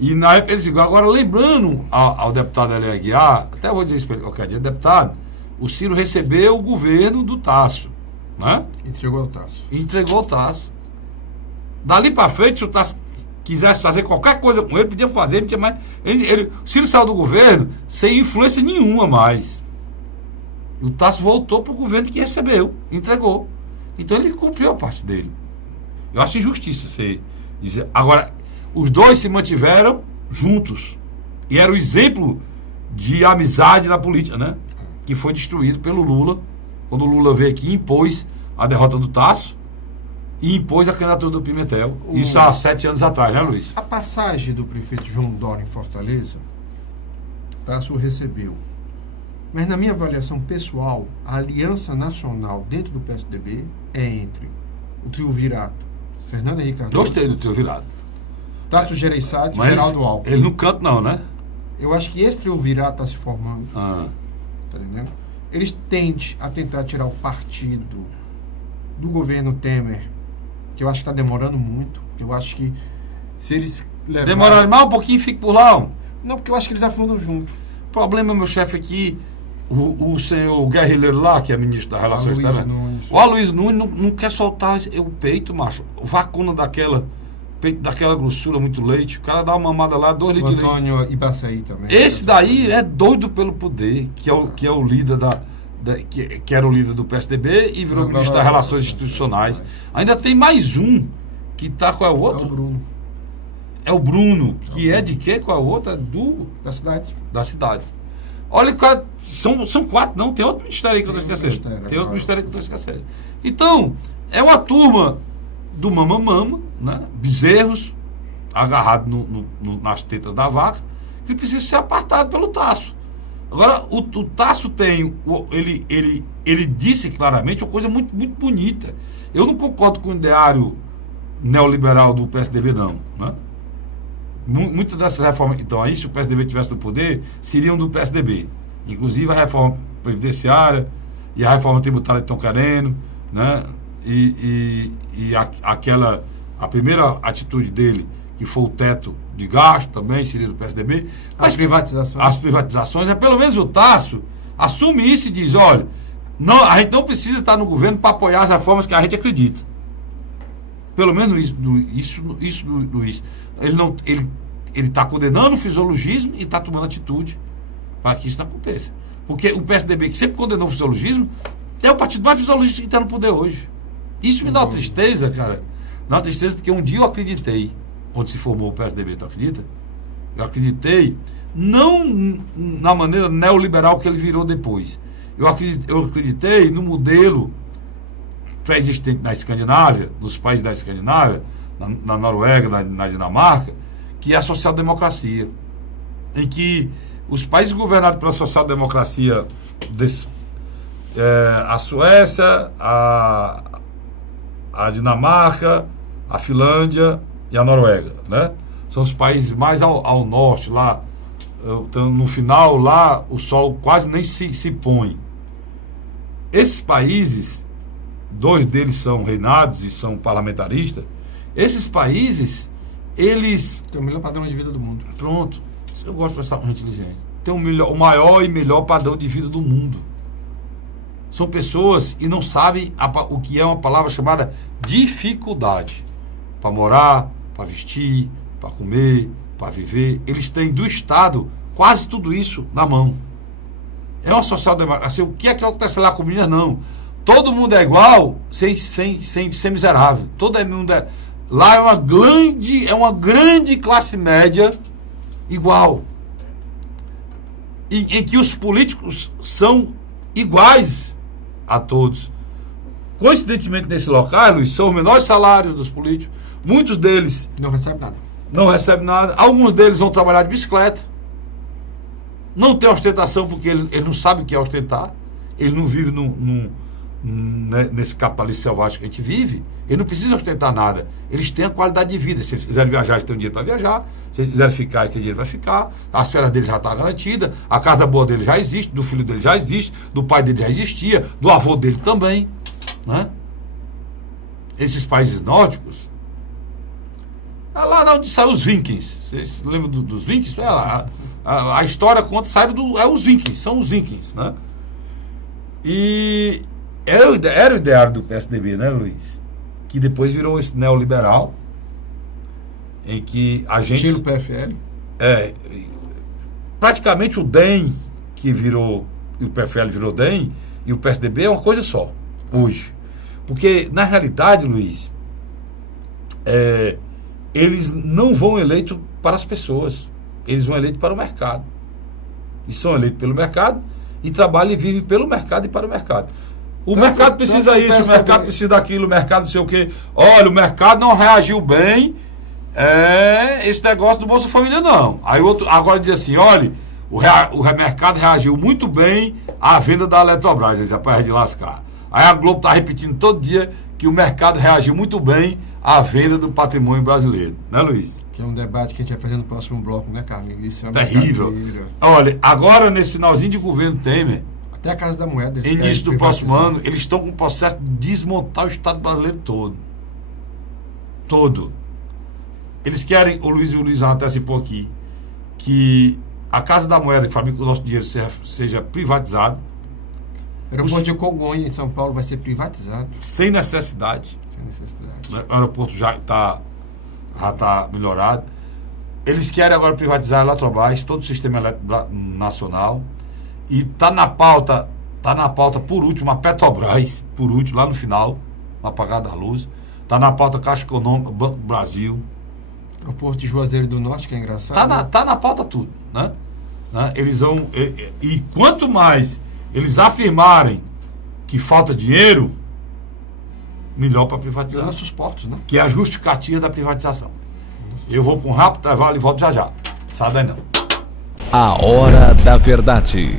E na época eles diziam, agora lembrando ao deputado Eli Aguiar, até vou dizer isso para ele qualquer dia, deputado, o Ciro recebeu o governo do Tasso, né? Entregou o Tasso. Dali para frente, se o Tasso quisesse fazer qualquer coisa com ele, podia fazer, não tinha mais. O Ciro saiu do governo sem influência nenhuma mais. E o Tasso voltou para o governo que recebeu, entregou. Então ele cumpriu a parte dele. Eu acho injustiça você dizer. Agora, os dois se mantiveram juntos. E era o exemplo de amizade na política, né? Que foi destruído pelo Lula, quando o Lula veio aqui e impôs a derrota do Tasso e impôs a candidatura do Pimentel. Isso há 7 anos atrás, né, Luiz? A passagem do prefeito João Dória em Fortaleza, Tasso recebeu. Mas na minha avaliação pessoal, a aliança nacional dentro do PSDB é entre o triunvirato Fernando Henrique Cardoso. Gostei do triunvirato. Tasso Gereissati e Geraldo Alckmin. Ele não canta não, né? Eu acho que esse triunvirato está se formando. Tá entendendo? Eles tendem a tentar tirar o partido do governo Temer, que eu acho que está demorando muito. Eu acho que se eles levarem... Demoraram mais um pouquinho e fica por lá. Não, porque eu acho que eles afundam junto. O problema, meu chefe, aqui, o senhor guerrilheiro lá, que é ministro das Relações Externas, o Aloysio Nunes não quer soltar o peito, macho. Vacuna peito daquela grossura, muito leite. O cara dá uma mamada lá, 2 litros de leite. Antônio Ibaçaí também. Esse daí é doido pelo poder, que é o líder que era o líder do PSDB e virou ministro das Relações Institucionais. Ainda tem mais um que tá, qual é o outro? É o Bruno. É o Bruno, que é de quê? Qual é o outro? É da cidade. Olha, cara, são 4, não, tem outro ministério aí que eu estou esquecendo. Tem outro ministério que eu estou esquecendo. Então, é uma turma do mama, né? Bezerros, agarrado nas tetas da vaca, que precisa ser apartado pelo Tasso. Agora, o Tasso tem, ele disse claramente uma coisa muito, muito bonita. Eu não concordo com o ideário neoliberal do PSDB, não, né? Muitas dessas reformas, então, aí, se o PSDB estivesse no poder, seriam do PSDB. Inclusive a reforma previdenciária e a reforma tributária que estão querendo, né? A primeira atitude dele, que foi o teto de gasto, também seria do PSDB. As privatizações, pelo menos o Tasso assume isso e diz, olha, não, a gente não precisa estar no governo para apoiar as reformas que a gente acredita. Pelo menos isso, Luiz. Ele está condenando o fisiologismo e está tomando atitude para que isso não aconteça. Porque o PSDB, que sempre condenou o fisiologismo, é o partido mais fisiologista que está no poder hoje. Isso me dá uma tristeza, cara. Dá uma tristeza porque um dia eu acreditei, quando se formou o PSDB, tu acredita? Eu acreditei, não na maneira neoliberal que ele virou depois. Eu acreditei no modelo pré-existente na Escandinávia, nos países da Escandinávia, na Noruega, na Dinamarca, que é a social-democracia, em que os países governados pela social-democracia, a Suécia, a Dinamarca, a Finlândia e a Noruega, né? São os países mais ao norte, lá, então, no final, lá, o sol quase nem se põe. Esses países, 2 deles são reinados e são parlamentaristas. Esses países, eles... Tem o melhor padrão de vida do mundo. Pronto. Eu gosto de pensar com gente inteligente. Tem o maior e melhor padrão de vida do mundo. São pessoas e não sabem o que é uma palavra chamada dificuldade. Para morar, para vestir, para comer, para viver. Eles têm do Estado quase tudo isso na mão. É uma social-democracia. O que é que acontece lá com meninas? Não. Todo mundo é igual sem ser miserável. Todo mundo é... Lá é uma grande classe média igual. Em que os políticos são iguais a todos. Coincidentemente, nesse local, Luiz, são os menores salários dos políticos. Muitos deles Não recebe nada. não recebem nada. Alguns deles vão trabalhar de bicicleta. Não tem ostentação, porque ele não sabe o que é ostentar. Ele não vive nesse capitalismo selvagem que a gente vive. Ele não precisa ostentar nada. Eles têm a qualidade de vida. Se eles quiserem viajar, eles têm dinheiro para viajar. Se eles quiserem ficar, eles têm dinheiro para ficar. As férias dele já estão garantidas. A casa boa dele já existe. Do filho dele já existe. Do pai dele já existia. Do avô dele também. Né? Esses países nórdicos, é lá onde saem os Vikings. Vocês lembram dos Vikings? A história conta, sai os Vikings, são os Vikings, né? E era o ideário do PSDB, né, Luiz? Que depois virou esse neoliberal, em que a gente... Tira o PFL. Praticamente o DEM, que virou, e o PFL virou DEM, e o PSDB é uma coisa só, hoje. Porque, na realidade, Luiz, eles não vão eleitos para as pessoas. Eles vão eleitos para o mercado. E são eleitos pelo mercado, e trabalham e vivem pelo mercado e para o mercado. O mercado precisa isso, o mercado precisa daquilo, o mercado não sei o quê. Olha, o mercado não reagiu bem, esse negócio do Bolsa Família não. Aí o outro agora diz assim, olha, o mercado reagiu muito bem à venda da Eletrobras, eles rapaz de lascar. Aí a Globo está repetindo todo dia que o mercado reagiu muito bem à venda do patrimônio brasileiro, né, Luiz? Que é um debate que a gente vai fazer no próximo bloco, né, Carlos? Isso é uma terrível. Olha, agora nesse finalzinho de governo Temer, até a Casa da Moeda, início do próximo ano, eles estão com o processo de desmontar o Estado brasileiro todo. Todo. Eles querem, o Luiz antecipou aqui, que a Casa da Moeda, que fabrica o nosso dinheiro, seja privatizado. O aeroporto de Congonha, em São Paulo, vai ser privatizado. Sem necessidade. Sem necessidade. O aeroporto já está melhorado. Eles querem agora privatizar a Eletrobras, todo o sistema nacional. E está na pauta, por último, a Petrobras, por último, lá no final, no apagar da luz. Está na pauta Caixa Econômica, Banco do Brasil. O Porto de Juazeiro do Norte, que é engraçado. Tá na pauta tudo, né? Eles vão... E quanto mais eles afirmarem que falta dinheiro, melhor para privatizar. E nossos portos, né? Que é a justificativa da privatização. Eu vou para um rápido intervalo e volto já já. Sai daí não. A Hora da Verdade.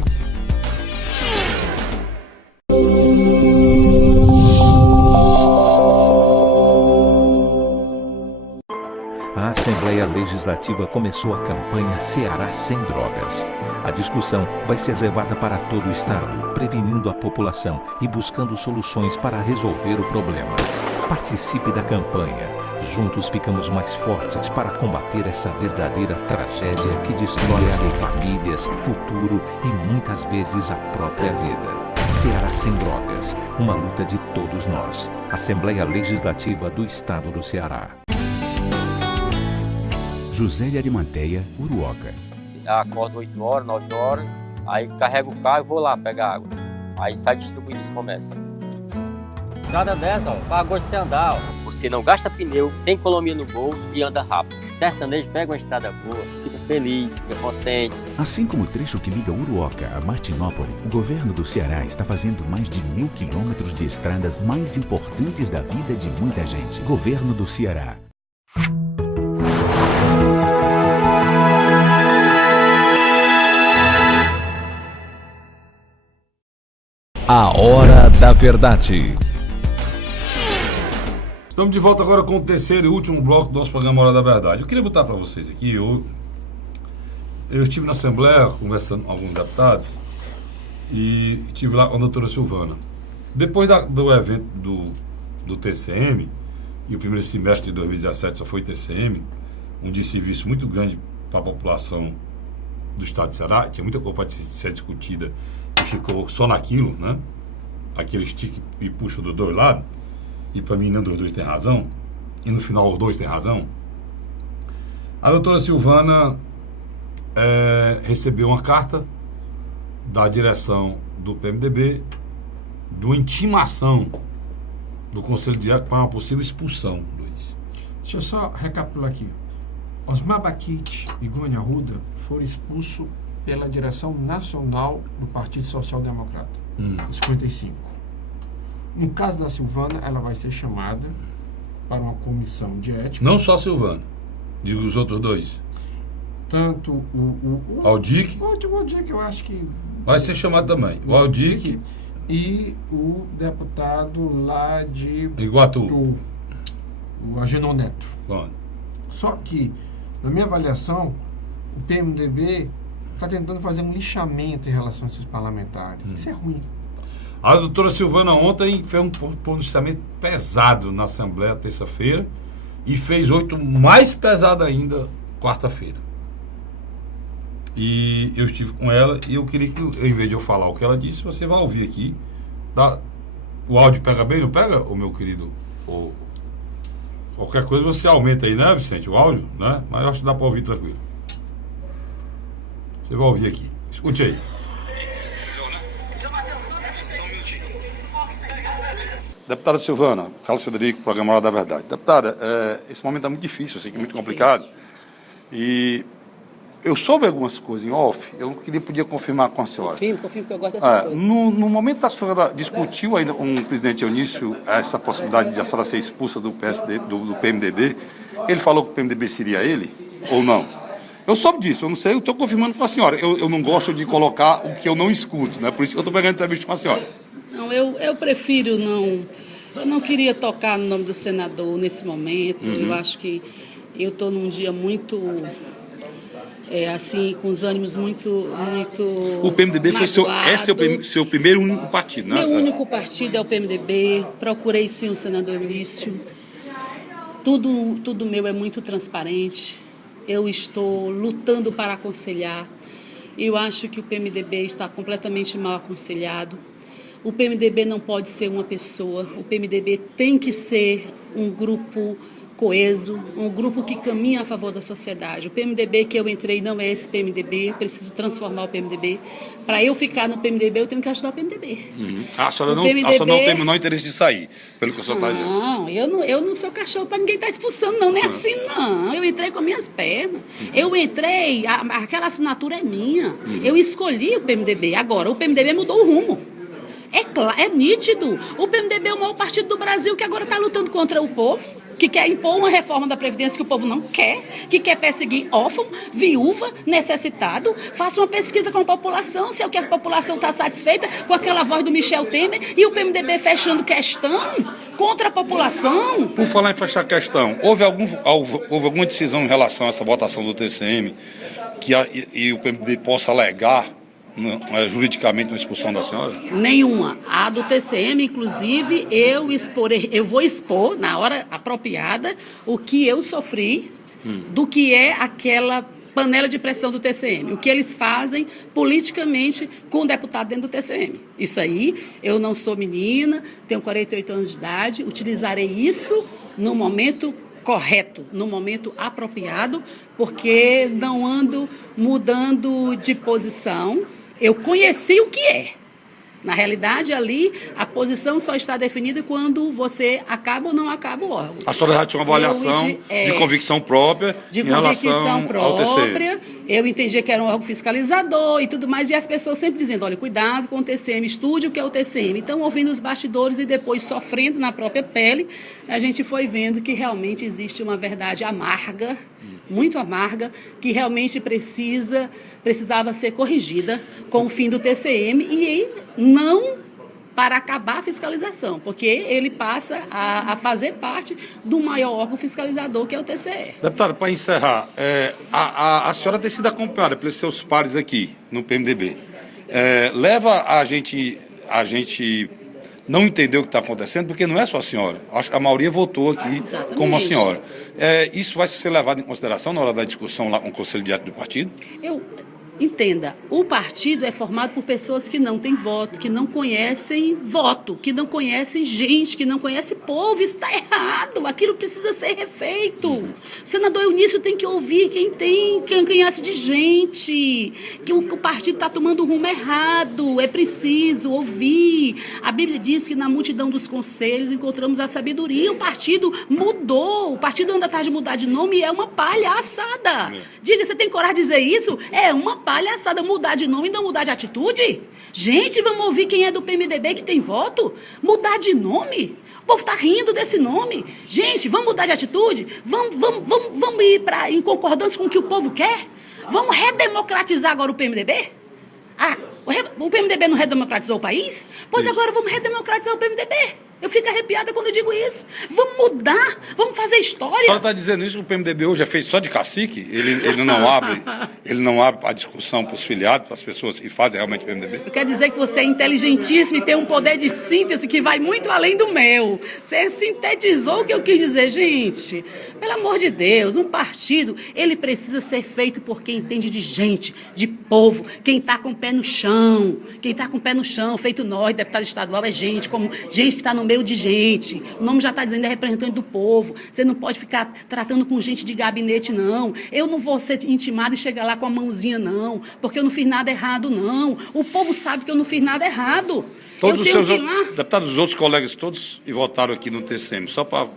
A Assembleia Legislativa começou a campanha Ceará Sem Drogas. A discussão vai ser levada para todo o estado, prevenindo a população e buscando soluções para resolver o problema. Participe da campanha. Juntos ficamos mais fortes para combater essa verdadeira tragédia que destrói famílias, futuro e muitas vezes a própria vida. Ceará Sem Drogas, uma luta de todos nós. Assembleia Legislativa do Estado do Ceará. José de Arimanteia, Uruoca. Acordo 8 horas, 9 horas, aí carrego o carro e vou lá pegar água. Aí sai distribuindo os comércios. Estrada dessa, para gosto de você andar. Você não gasta pneu, tem economia no bolso e anda rápido. Sertanejo pega uma estrada boa, fica feliz, fica contente. Assim como o trecho que liga Uruoca a Martinópole, o governo do Ceará está fazendo mais de 1.000 quilômetros de estradas mais importantes da vida de muita gente. Governo do Ceará. A Hora da Verdade. Estamos de volta agora com o terceiro e último bloco do nosso programa Hora da Verdade. Eu queria botar para vocês aqui, eu estive na Assembleia conversando com alguns deputados e estive lá com a doutora Silvana. Depois do evento do TCM, e o primeiro semestre de 2017 só foi TCM, um desserviço muito grande para a população do estado de Ceará, tinha muita coisa para ser discutida e ficou só naquilo, né? Aquele estique e puxa dos dois lados, e para mim nem dos dois tem razão, e no final os dois têm razão. A doutora Silvana recebeu uma carta da direção do PMDB de uma intimação do Conselho de Ética para uma possível expulsão, Luiz. Deixa eu só recapitular aqui. Osmar Baquite e Gônia Arruda foram expulsos pela direção nacional do Partido Social Democrata, em 55. No caso da Silvana, ela vai ser chamada para uma comissão de ética. Não só a Silvana, digo os outros dois. Tanto o Aldic. O Aldic, eu acho que... Vai ser chamado também. O Aldic e o deputado lá de Iguatu. O Agenor Neto. Bom. Só que, na minha avaliação, o PMDB está tentando fazer um lixamento em relação a esses parlamentares. Isso é ruim. A doutora Silvana ontem fez um pronunciamento pesado na Assembleia, terça-feira, e fez 8 mais pesado ainda, quarta-feira. E eu estive com ela e eu queria que, em vez de eu falar o que ela disse, você vai ouvir aqui. O áudio pega bem, não pega, o meu querido? Qualquer coisa você aumenta aí, né, Vicente? O áudio, né? Mas eu acho que dá para ouvir tranquilo. Você vai ouvir aqui. Escute aí. Deputada Silvana, Carlos Frederico, programa Hora da Verdade. Deputada, esse momento é muito difícil, eu sei que é muito complicado. E eu soube algumas coisas em off, eu podia confirmar com a senhora. Confirmo que eu gosto dessas coisas. No momento a senhora discutiu ainda com o presidente Eunício essa possibilidade de a senhora ser expulsa do PSD, do PMDB, ele falou que o PMDB seria ele ou não? Eu soube disso, eu não sei, eu estou confirmando com a senhora. Eu não gosto de colocar o que eu não escuto, né? Por isso que eu estou pegando entrevista com a senhora. Não, eu prefiro não... Eu não queria tocar no nome do senador nesse momento. Eu acho que eu estou num dia muito... assim, com os ânimos muito O PMDB foi magoado. seu primeiro único partido, né? Meu único partido é o PMDB. Procurei sim o senador Eunício. Tudo meu é muito transparente. Eu estou lutando para aconselhar. Eu acho que o PMDB está completamente mal aconselhado. O PMDB não pode ser uma pessoa. O PMDB tem que ser um grupo coeso, um grupo que caminha a favor da sociedade. O PMDB que eu entrei não é esse PMDB, preciso transformar o PMDB. Para eu ficar no PMDB, eu tenho que ajudar o PMDB. A senhora não tem o menor interesse de sair, pelo que o senhor está dizendo. Não, eu não sou cachorro para ninguém estar expulsando, não, nem assim, não. Eu entrei com minhas pernas. Eu entrei, aquela assinatura é minha. Eu escolhi o PMDB. Agora, o PMDB mudou o rumo. É nítido. O PMDB é o maior partido do Brasil que agora está lutando contra o povo, que quer impor uma reforma da Previdência que o povo não quer, que quer perseguir órfão, viúva, necessitado. Faça uma pesquisa com a população, se é o que a população está satisfeita com aquela voz do Michel Temer e o PMDB fechando questão contra a população. Por falar em fechar questão, houve alguma decisão em relação a essa votação do TCM e o PMDB possa alegar juridicamente uma expulsão da senhora? Nenhuma. A do TCM, inclusive, eu vou expor na hora apropriada o que eu sofri do que é aquela panela de pressão do TCM, o que eles fazem politicamente com o deputado dentro do TCM. Isso aí, eu não sou menina, tenho 48 anos de idade, utilizarei isso no momento correto, no momento apropriado, porque não ando mudando de posição. Eu conheci o que é. Na realidade, ali, a posição só está definida quando você acaba ou não acaba o órgão. A senhora já tinha uma avaliação de convicção própria em relação ao TCM. Eu entendi que era um órgão fiscalizador e tudo mais, e as pessoas sempre dizendo, olha, cuidado com o TCM, estude o que é o TCM. Então, ouvindo os bastidores e depois sofrendo na própria pele, a gente foi vendo que realmente existe uma verdade amarga, muito amarga, que realmente precisava ser corrigida com o fim do TCM e não para acabar a fiscalização, porque ele passa a fazer parte do maior órgão fiscalizador, que é o TCE. Deputada, para encerrar, a senhora tem sido acompanhada pelos seus pares aqui no PMDB. Leva a gente não entender o que está acontecendo, porque não é só a senhora. Acho que a maioria votou aqui. Exatamente. Como a senhora. Isso vai ser levado em consideração na hora da discussão lá com o Conselho de Ética do partido? Entenda, o partido é formado por pessoas que não têm voto, que não conhecem voto, que não conhecem gente, que não conhecem povo. Isso está errado, aquilo precisa ser refeito. O senador Eunício tem que ouvir quem conhece de gente, que o partido está tomando um rumo errado, é preciso ouvir. A Bíblia diz que na multidão dos conselhos encontramos a sabedoria. O partido mudou, o partido anda atrás de mudar de nome e é uma palhaçada. Diga, você tem coragem de dizer isso? É uma palhaçada mudar de nome e não mudar de atitude? Gente, vamos ouvir quem é do PMDB que tem voto? Mudar de nome? O povo está rindo desse nome. Gente, vamos mudar de atitude? Vamos ir em concordância com o que o povo quer? Vamos redemocratizar agora o PMDB? Ah, o PMDB não redemocratizou o país? Pois agora vamos redemocratizar o PMDB. Eu fico arrepiada quando eu digo isso. Vamos mudar, vamos fazer história. A senhora está dizendo isso, o PMDB hoje é feito só de cacique? Ele não abre a discussão para os filiados, para as pessoas que fazem realmente o PMDB? Eu quero dizer que você é inteligentíssimo e tem um poder de síntese que vai muito além do meu. Você sintetizou o que eu quis dizer, gente. Pelo amor de Deus, um partido, ele precisa ser feito por quem entende de gente, de povo, quem está com o pé no chão. Quem está com o pé no chão, feito nós, deputado estadual, é gente, como gente que está no meio de gente. O nome já está dizendo, é representante do povo. Você não pode ficar tratando com gente de gabinete, não. Eu não vou ser intimada e chegar lá com a mãozinha, não. Porque eu não fiz nada errado, não. O povo sabe que eu não fiz nada errado. Todos os seus deputados, os outros colegas todos, e votaram aqui no TCM, só para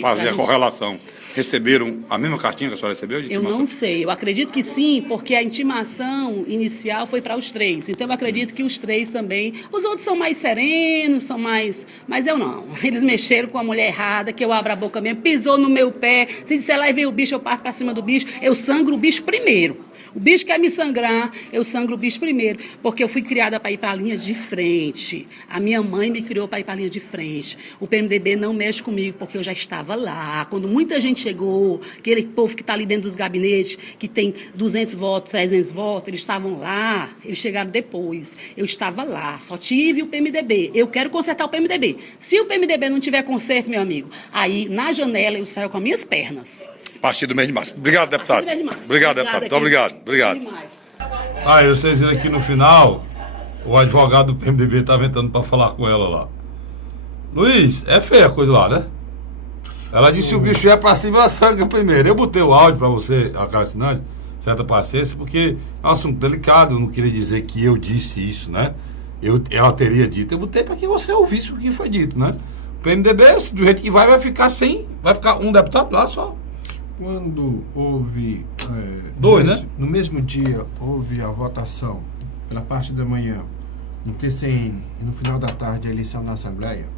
fazer a correlação. Receberam a mesma cartinha que a senhora recebeu de intimação? Eu não sei, eu acredito que sim, porque a intimação inicial foi para os 3. Então eu acredito que os 3 também. Os outros são mais serenos, são mais. Mas eu não. Eles mexeram com a mulher errada, que eu abro a boca mesmo, pisou no meu pé. Se disser lá e veio o bicho, eu parto para cima do bicho. Eu sangro o bicho primeiro. O bicho quer me sangrar, eu sangro o bicho primeiro, porque eu fui criada para ir para a linha de frente. A minha mãe me criou para ir para a linha de frente. O PMDB não mexe comigo, porque eu já estava lá. Quando muita gente chegou, aquele povo que está ali dentro dos gabinetes, que tem 200 votos, 300 votos, eles estavam lá, eles chegaram depois. Eu estava lá, só tive o PMDB. Eu quero consertar o PMDB. Se o PMDB não tiver conserto, meu amigo, aí na janela eu saio com as minhas pernas. A partir do mês de março. Obrigado, deputado. Obrigado, deputado. Muito obrigado. Aí, vocês viram aqui no final, o advogado do PMDB está ventando para falar com ela lá. Luiz, é feia a coisa lá, né? Ela disse que o bicho é para cima da sangue primeiro. Eu botei o áudio para você, a cara assinante, certa paciência, porque é um assunto delicado. Eu não queria dizer que eu disse isso, né? Ela teria dito. Eu botei para que você ouvisse o que foi dito, né? O PMDB, do jeito que vai ficar sem. Vai ficar um deputado lá só. Quando houve, no mesmo dia, houve a votação pela parte da manhã no TCM e no final da tarde a eleição na Assembleia,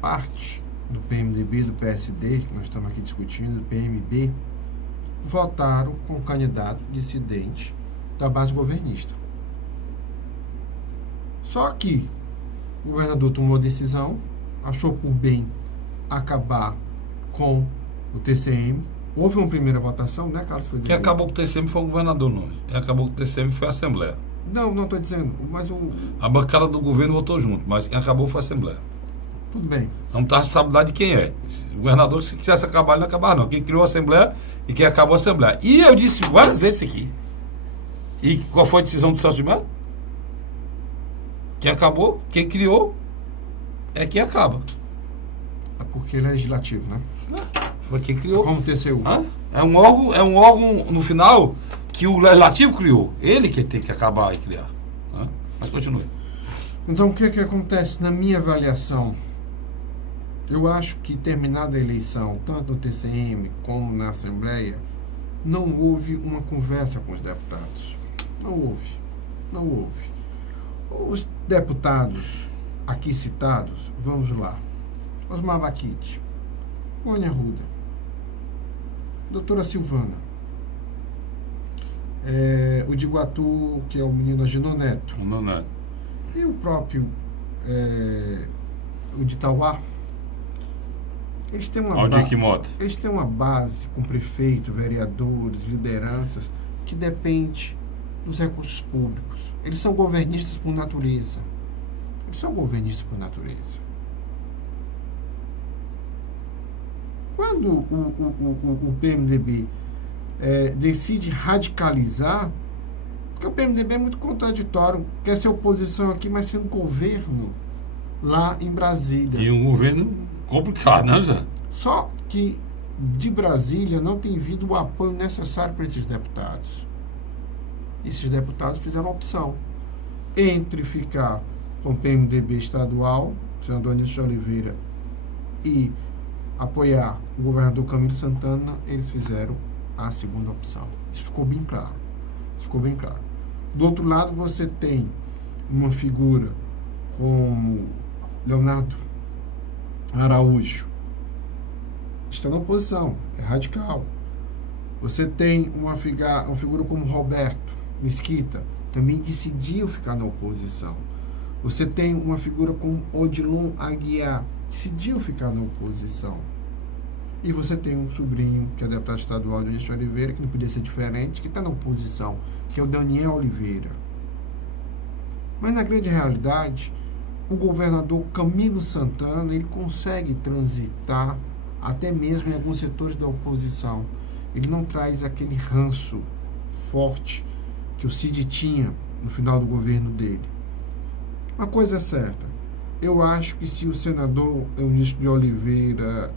parte do PMDB, do PSD, que nós estamos aqui discutindo, do PMB, votaram com o candidato dissidente da base governista. Só que o governador tomou a decisão, achou por bem acabar com o TCM. Houve uma primeira votação, né, Carlos Frederico? Quem acabou com o TCM foi o governador, não. Quem acabou com o TCM foi a Assembleia. Não estou dizendo, mas a bancada do governo votou junto, mas quem acabou foi a Assembleia. Tudo bem. Não está a responsabilidade de quem é. O governador, se quisesse acabar, ele não acabar, não. Quem criou a Assembleia e quem acabou a Assembleia. E eu disse várias vezes isso aqui. E qual foi a decisão do Celso de Mello? Quem acabou, quem criou, é quem acaba. É porque ele é legislativo, né? Foi quem criou. Como o TCU. É um órgão, no final, que o legislativo criou. Ele que tem que acabar e criar. Mas continue. Então, o que acontece na minha avaliação? Eu acho que, terminada a eleição, tanto no TCM como na Assembleia, não houve uma conversa com os deputados. Não houve. Os deputados aqui citados, vamos lá. Osmar Baquite, Mônia Arruda, doutora Silvana, o de Iguatu, que é o menino Agenor Neto. E o próprio o de Itauá. Eles têm uma base com prefeito, vereadores, lideranças, que depende dos recursos públicos. Eles são governistas por natureza. Quando o PMDB decide radicalizar, porque o PMDB é muito contraditório, quer ser oposição aqui, mas sendo governo lá em Brasília. E um governo complicado, né, Zé? Só que de Brasília não tem vindo o apoio necessário para esses deputados. Esses deputados fizeram a opção entre ficar com o PMDB estadual, o senador Anísio de Oliveira, e apoiar o governador Camilo Santana. Eles fizeram a segunda opção. Isso ficou bem claro. Do outro lado, você tem uma figura como Leonardo Araújo, está na oposição, é radical. Você tem uma figura como Roberto Mesquita, também decidiu ficar na oposição. Você tem uma figura como Odilon Aguiar, decidiu ficar na oposição. E você tem um sobrinho, que é deputado estadual de Anísio Oliveira, que não podia ser diferente, que está na oposição, que é o Daniel Oliveira. Mas, na grande realidade, o governador Camilo Santana, ele consegue transitar até mesmo em alguns setores da oposição. Ele não traz aquele ranço forte que o Cid tinha no final do governo dele. Uma coisa é certa, eu acho que se o senador Eunício de Oliveira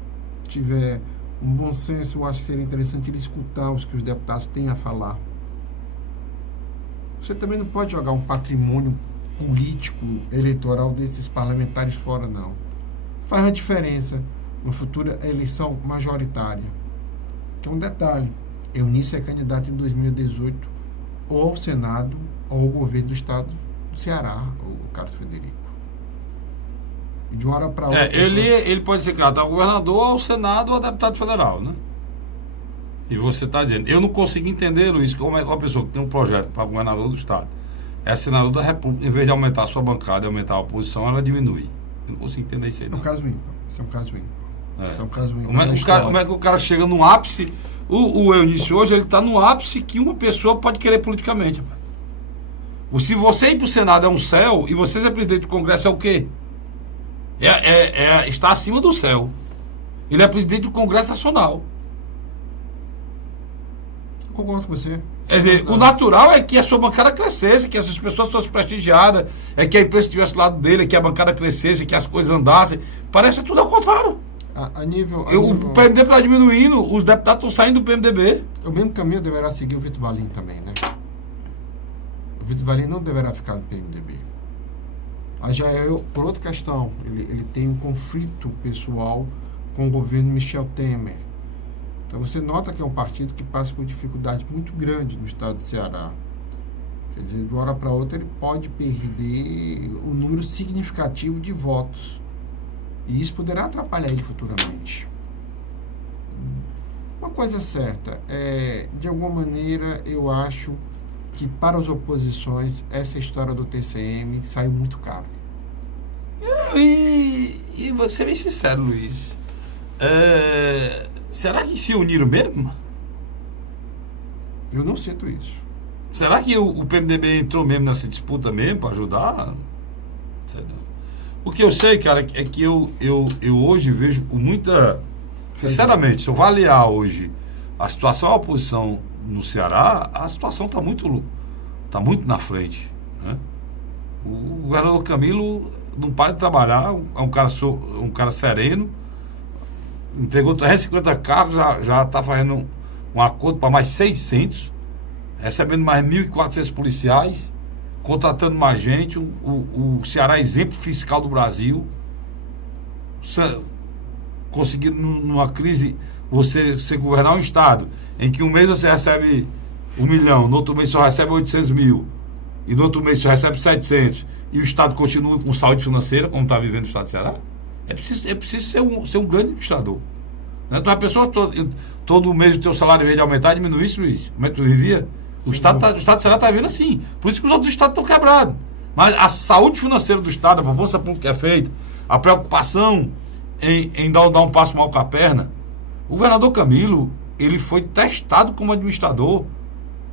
tiver um bom senso, eu acho que seria interessante ele escutar os que os deputados têm a falar. Você também não pode jogar um patrimônio político eleitoral desses parlamentares fora, não. Faz a diferença uma futura eleição majoritária. Que é um detalhe, Eunício é candidato em 2018 ou ao Senado ou ao governo do estado do Ceará, o Carlos Frederico. E de uma hora para outra... Ele pode ser candidato ao governador, ao Senado ou a deputado federal, né? E você está dizendo, eu não consigo entender, Luiz, como é uma pessoa que tem um projeto para governador do estado, é senador da República, em vez de aumentar a sua bancada e aumentar a oposição, ela diminui. Eu não consigo entender isso aí. Esse é um caso ímpar. Esse é um caso ímpar. Como é que o cara chega no ápice? O Eunício hoje, ele está no ápice que uma pessoa pode querer politicamente. Se você ir para o Senado é um céu, e você ser presidente do Congresso é o quê? Está acima do céu. Ele é presidente do Congresso Nacional. Eu concordo com você. Quer dizer, o natural é que a sua bancada crescesse, que essas pessoas fossem prestigiadas, é que a imprensa estivesse do lado dele, que a bancada crescesse, que as coisas andassem. Parece tudo ao contrário. O PMDB está diminuindo, os deputados estão saindo do PMDB. O mesmo caminho deverá seguir o Vitor Valim também, né? O Vitor Valim não deverá ficar no PMDB. Aí já por outra questão, ele tem um conflito pessoal com o governo Michel Temer. Então você nota que é um partido que passa por dificuldade muito grande no estado do Ceará. Quer dizer, de uma hora para outra ele pode perder um número significativo de votos. E isso poderá atrapalhar ele futuramente. Uma coisa certa, de alguma maneira eu acho que para as oposições essa história do TCM saiu muito caro. E vou ser bem sincero, Luiz. Será que se uniram mesmo? Eu não sinto isso. Será que o PMDB entrou mesmo nessa disputa mesmo para ajudar? O que eu sei, cara, é que eu hoje vejo com muita... Sinceramente, se eu avaliar hoje a situação da oposição no Ceará, a situação está muito na frente, né? O governador Camilo não para de trabalhar, é um cara sereno, entregou 350 carros, já está fazendo um acordo para mais 600, recebendo mais 1.400 policiais, contratando mais gente. O Ceará é exemplo fiscal do Brasil, conseguindo numa crise você governar um estado em que um mês você recebe 1 milhão, no outro mês só recebe 800 mil, e no outro mês só recebe 700, e o estado continua com saúde financeira, como está vivendo o estado do Ceará. É preciso ser um grande administrador, né? Então a pessoa todo mês o teu salário veio de aumentar e diminuir isso, Luiz. Como é que tu vivia? O estado do Ceará está vivendo assim. Por isso que os outros estados estão quebrados. Mas a saúde financeira do estado, a proposta pública que é feita, a preocupação em dar um passo mal com a perna. O governador Camilo, ele foi testado como administrador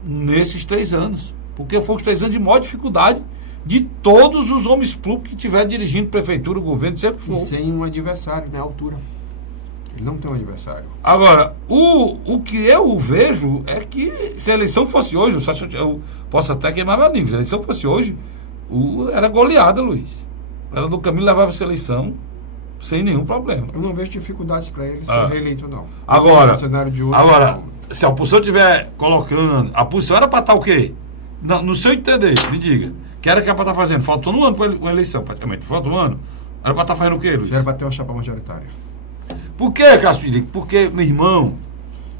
nesses 3 anos. Porque foram os 3 anos de maior dificuldade de todos os homens públicos que estiveram dirigindo prefeitura, governo, sempre foi. E sem um adversário, né, à altura. Ele não tem um adversário. Agora, o que eu vejo é que se a eleição fosse hoje, eu posso até queimar meu amigo, se a eleição fosse hoje, era goleada, Luiz. Era do Camilo, levava essa eleição sem nenhum problema. Eu não vejo dificuldades para ele ser reeleito, não. Agora, no cenário de hoje, se a oposição estiver colocando, a posição era para estar o quê? No seu entender, me diga. Que era para estar fazendo? Faltou um ano para a eleição, praticamente. Falta um ano. Era para estar fazendo o quê, Luiz? já era para ter uma chapa majoritária. Por quê, Cássio Filipe? Porque, meu irmão,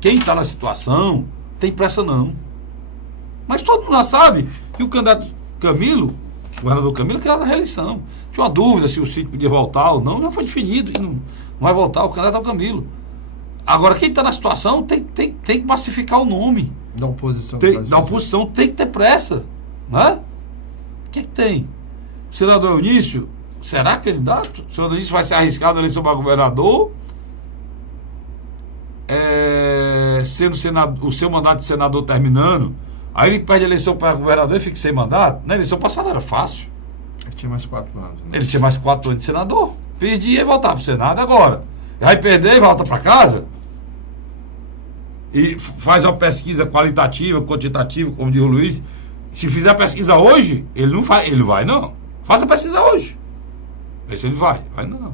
quem está na situação tem pressa não. Mas todo mundo já sabe que o candidato Camilo, o governador Camilo, queria na reeleição. Tinha uma dúvida se o sítio podia voltar ou não, já foi definido e não vai voltar, o candidato é o Camilo. Agora, quem está na situação tem que massificar o nome. Da oposição. Da oposição tem que ter pressa. Né? O que tem? O senador Eunício, será candidato? O senador Eunício vai ser arriscado na eleição para governador? Sendo o seu mandato de senador terminando, aí ele perde a eleição para governador e fica sem mandato. Na eleição passada era fácil. Ele tinha mais 4 anos. Né? Ele tinha mais 4 anos de senador. Perdia e voltava para o Senado agora. Vai perder e volta para casa. E faz uma pesquisa qualitativa, quantitativa, como diz o Luiz. Se fizer a pesquisa hoje, ele não vai. Ele vai, não. Faça a pesquisa hoje. Vê se ele vai. Vai não.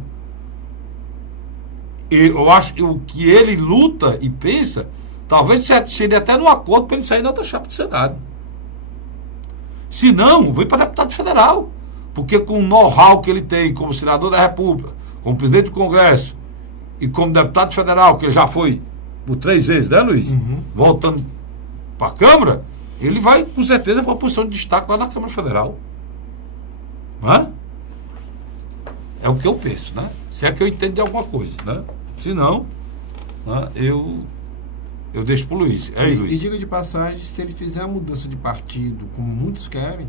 Eu acho que o que ele luta e pensa, talvez seria até no acordo para ele sair da outra chapa do Senado. Se não, vai para deputado federal. Porque com o know-how que ele tem como senador da República, como presidente do Congresso e como deputado federal, que ele já foi por 3 vezes, né, Luiz? Voltando para a Câmara, ele vai com certeza para uma posição de destaque lá na Câmara Federal. Não é o que eu penso, né? Se é que eu entendo de alguma coisa, né? Se não, né, eu deixo pro Luiz. É aí, Luiz. E diga de passagem, se ele fizer a mudança de partido, como muitos querem,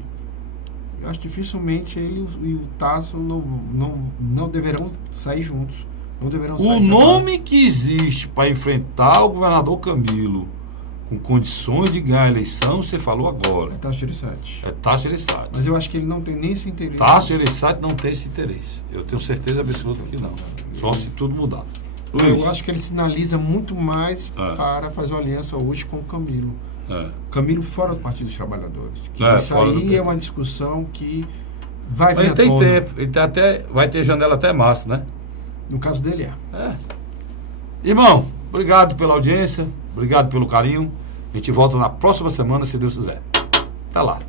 eu acho que dificilmente ele e o Tasso não deverão sair juntos. Não deverão sair separados. Nome que existe para enfrentar o governador Camilo com condições de ganhar a eleição, você falou agora. É Tasso Gereissati. É Tasso Gereissati. Mas eu acho que ele não tem nem esse interesse. Tasso Gereissati não tem esse interesse. Eu tenho certeza absoluta que não. Só se tudo mudar. Eu acho que ele sinaliza muito mais para fazer uma aliança hoje com o Camilo. Camilo fora do Partido dos Trabalhadores. Isso aí é uma discussão que vai vir. Ele tem tempo. Ele vai ter janela até março, né? No caso dele Irmão, obrigado pela audiência. Obrigado pelo carinho. A gente volta na próxima semana, se Deus quiser. Até lá.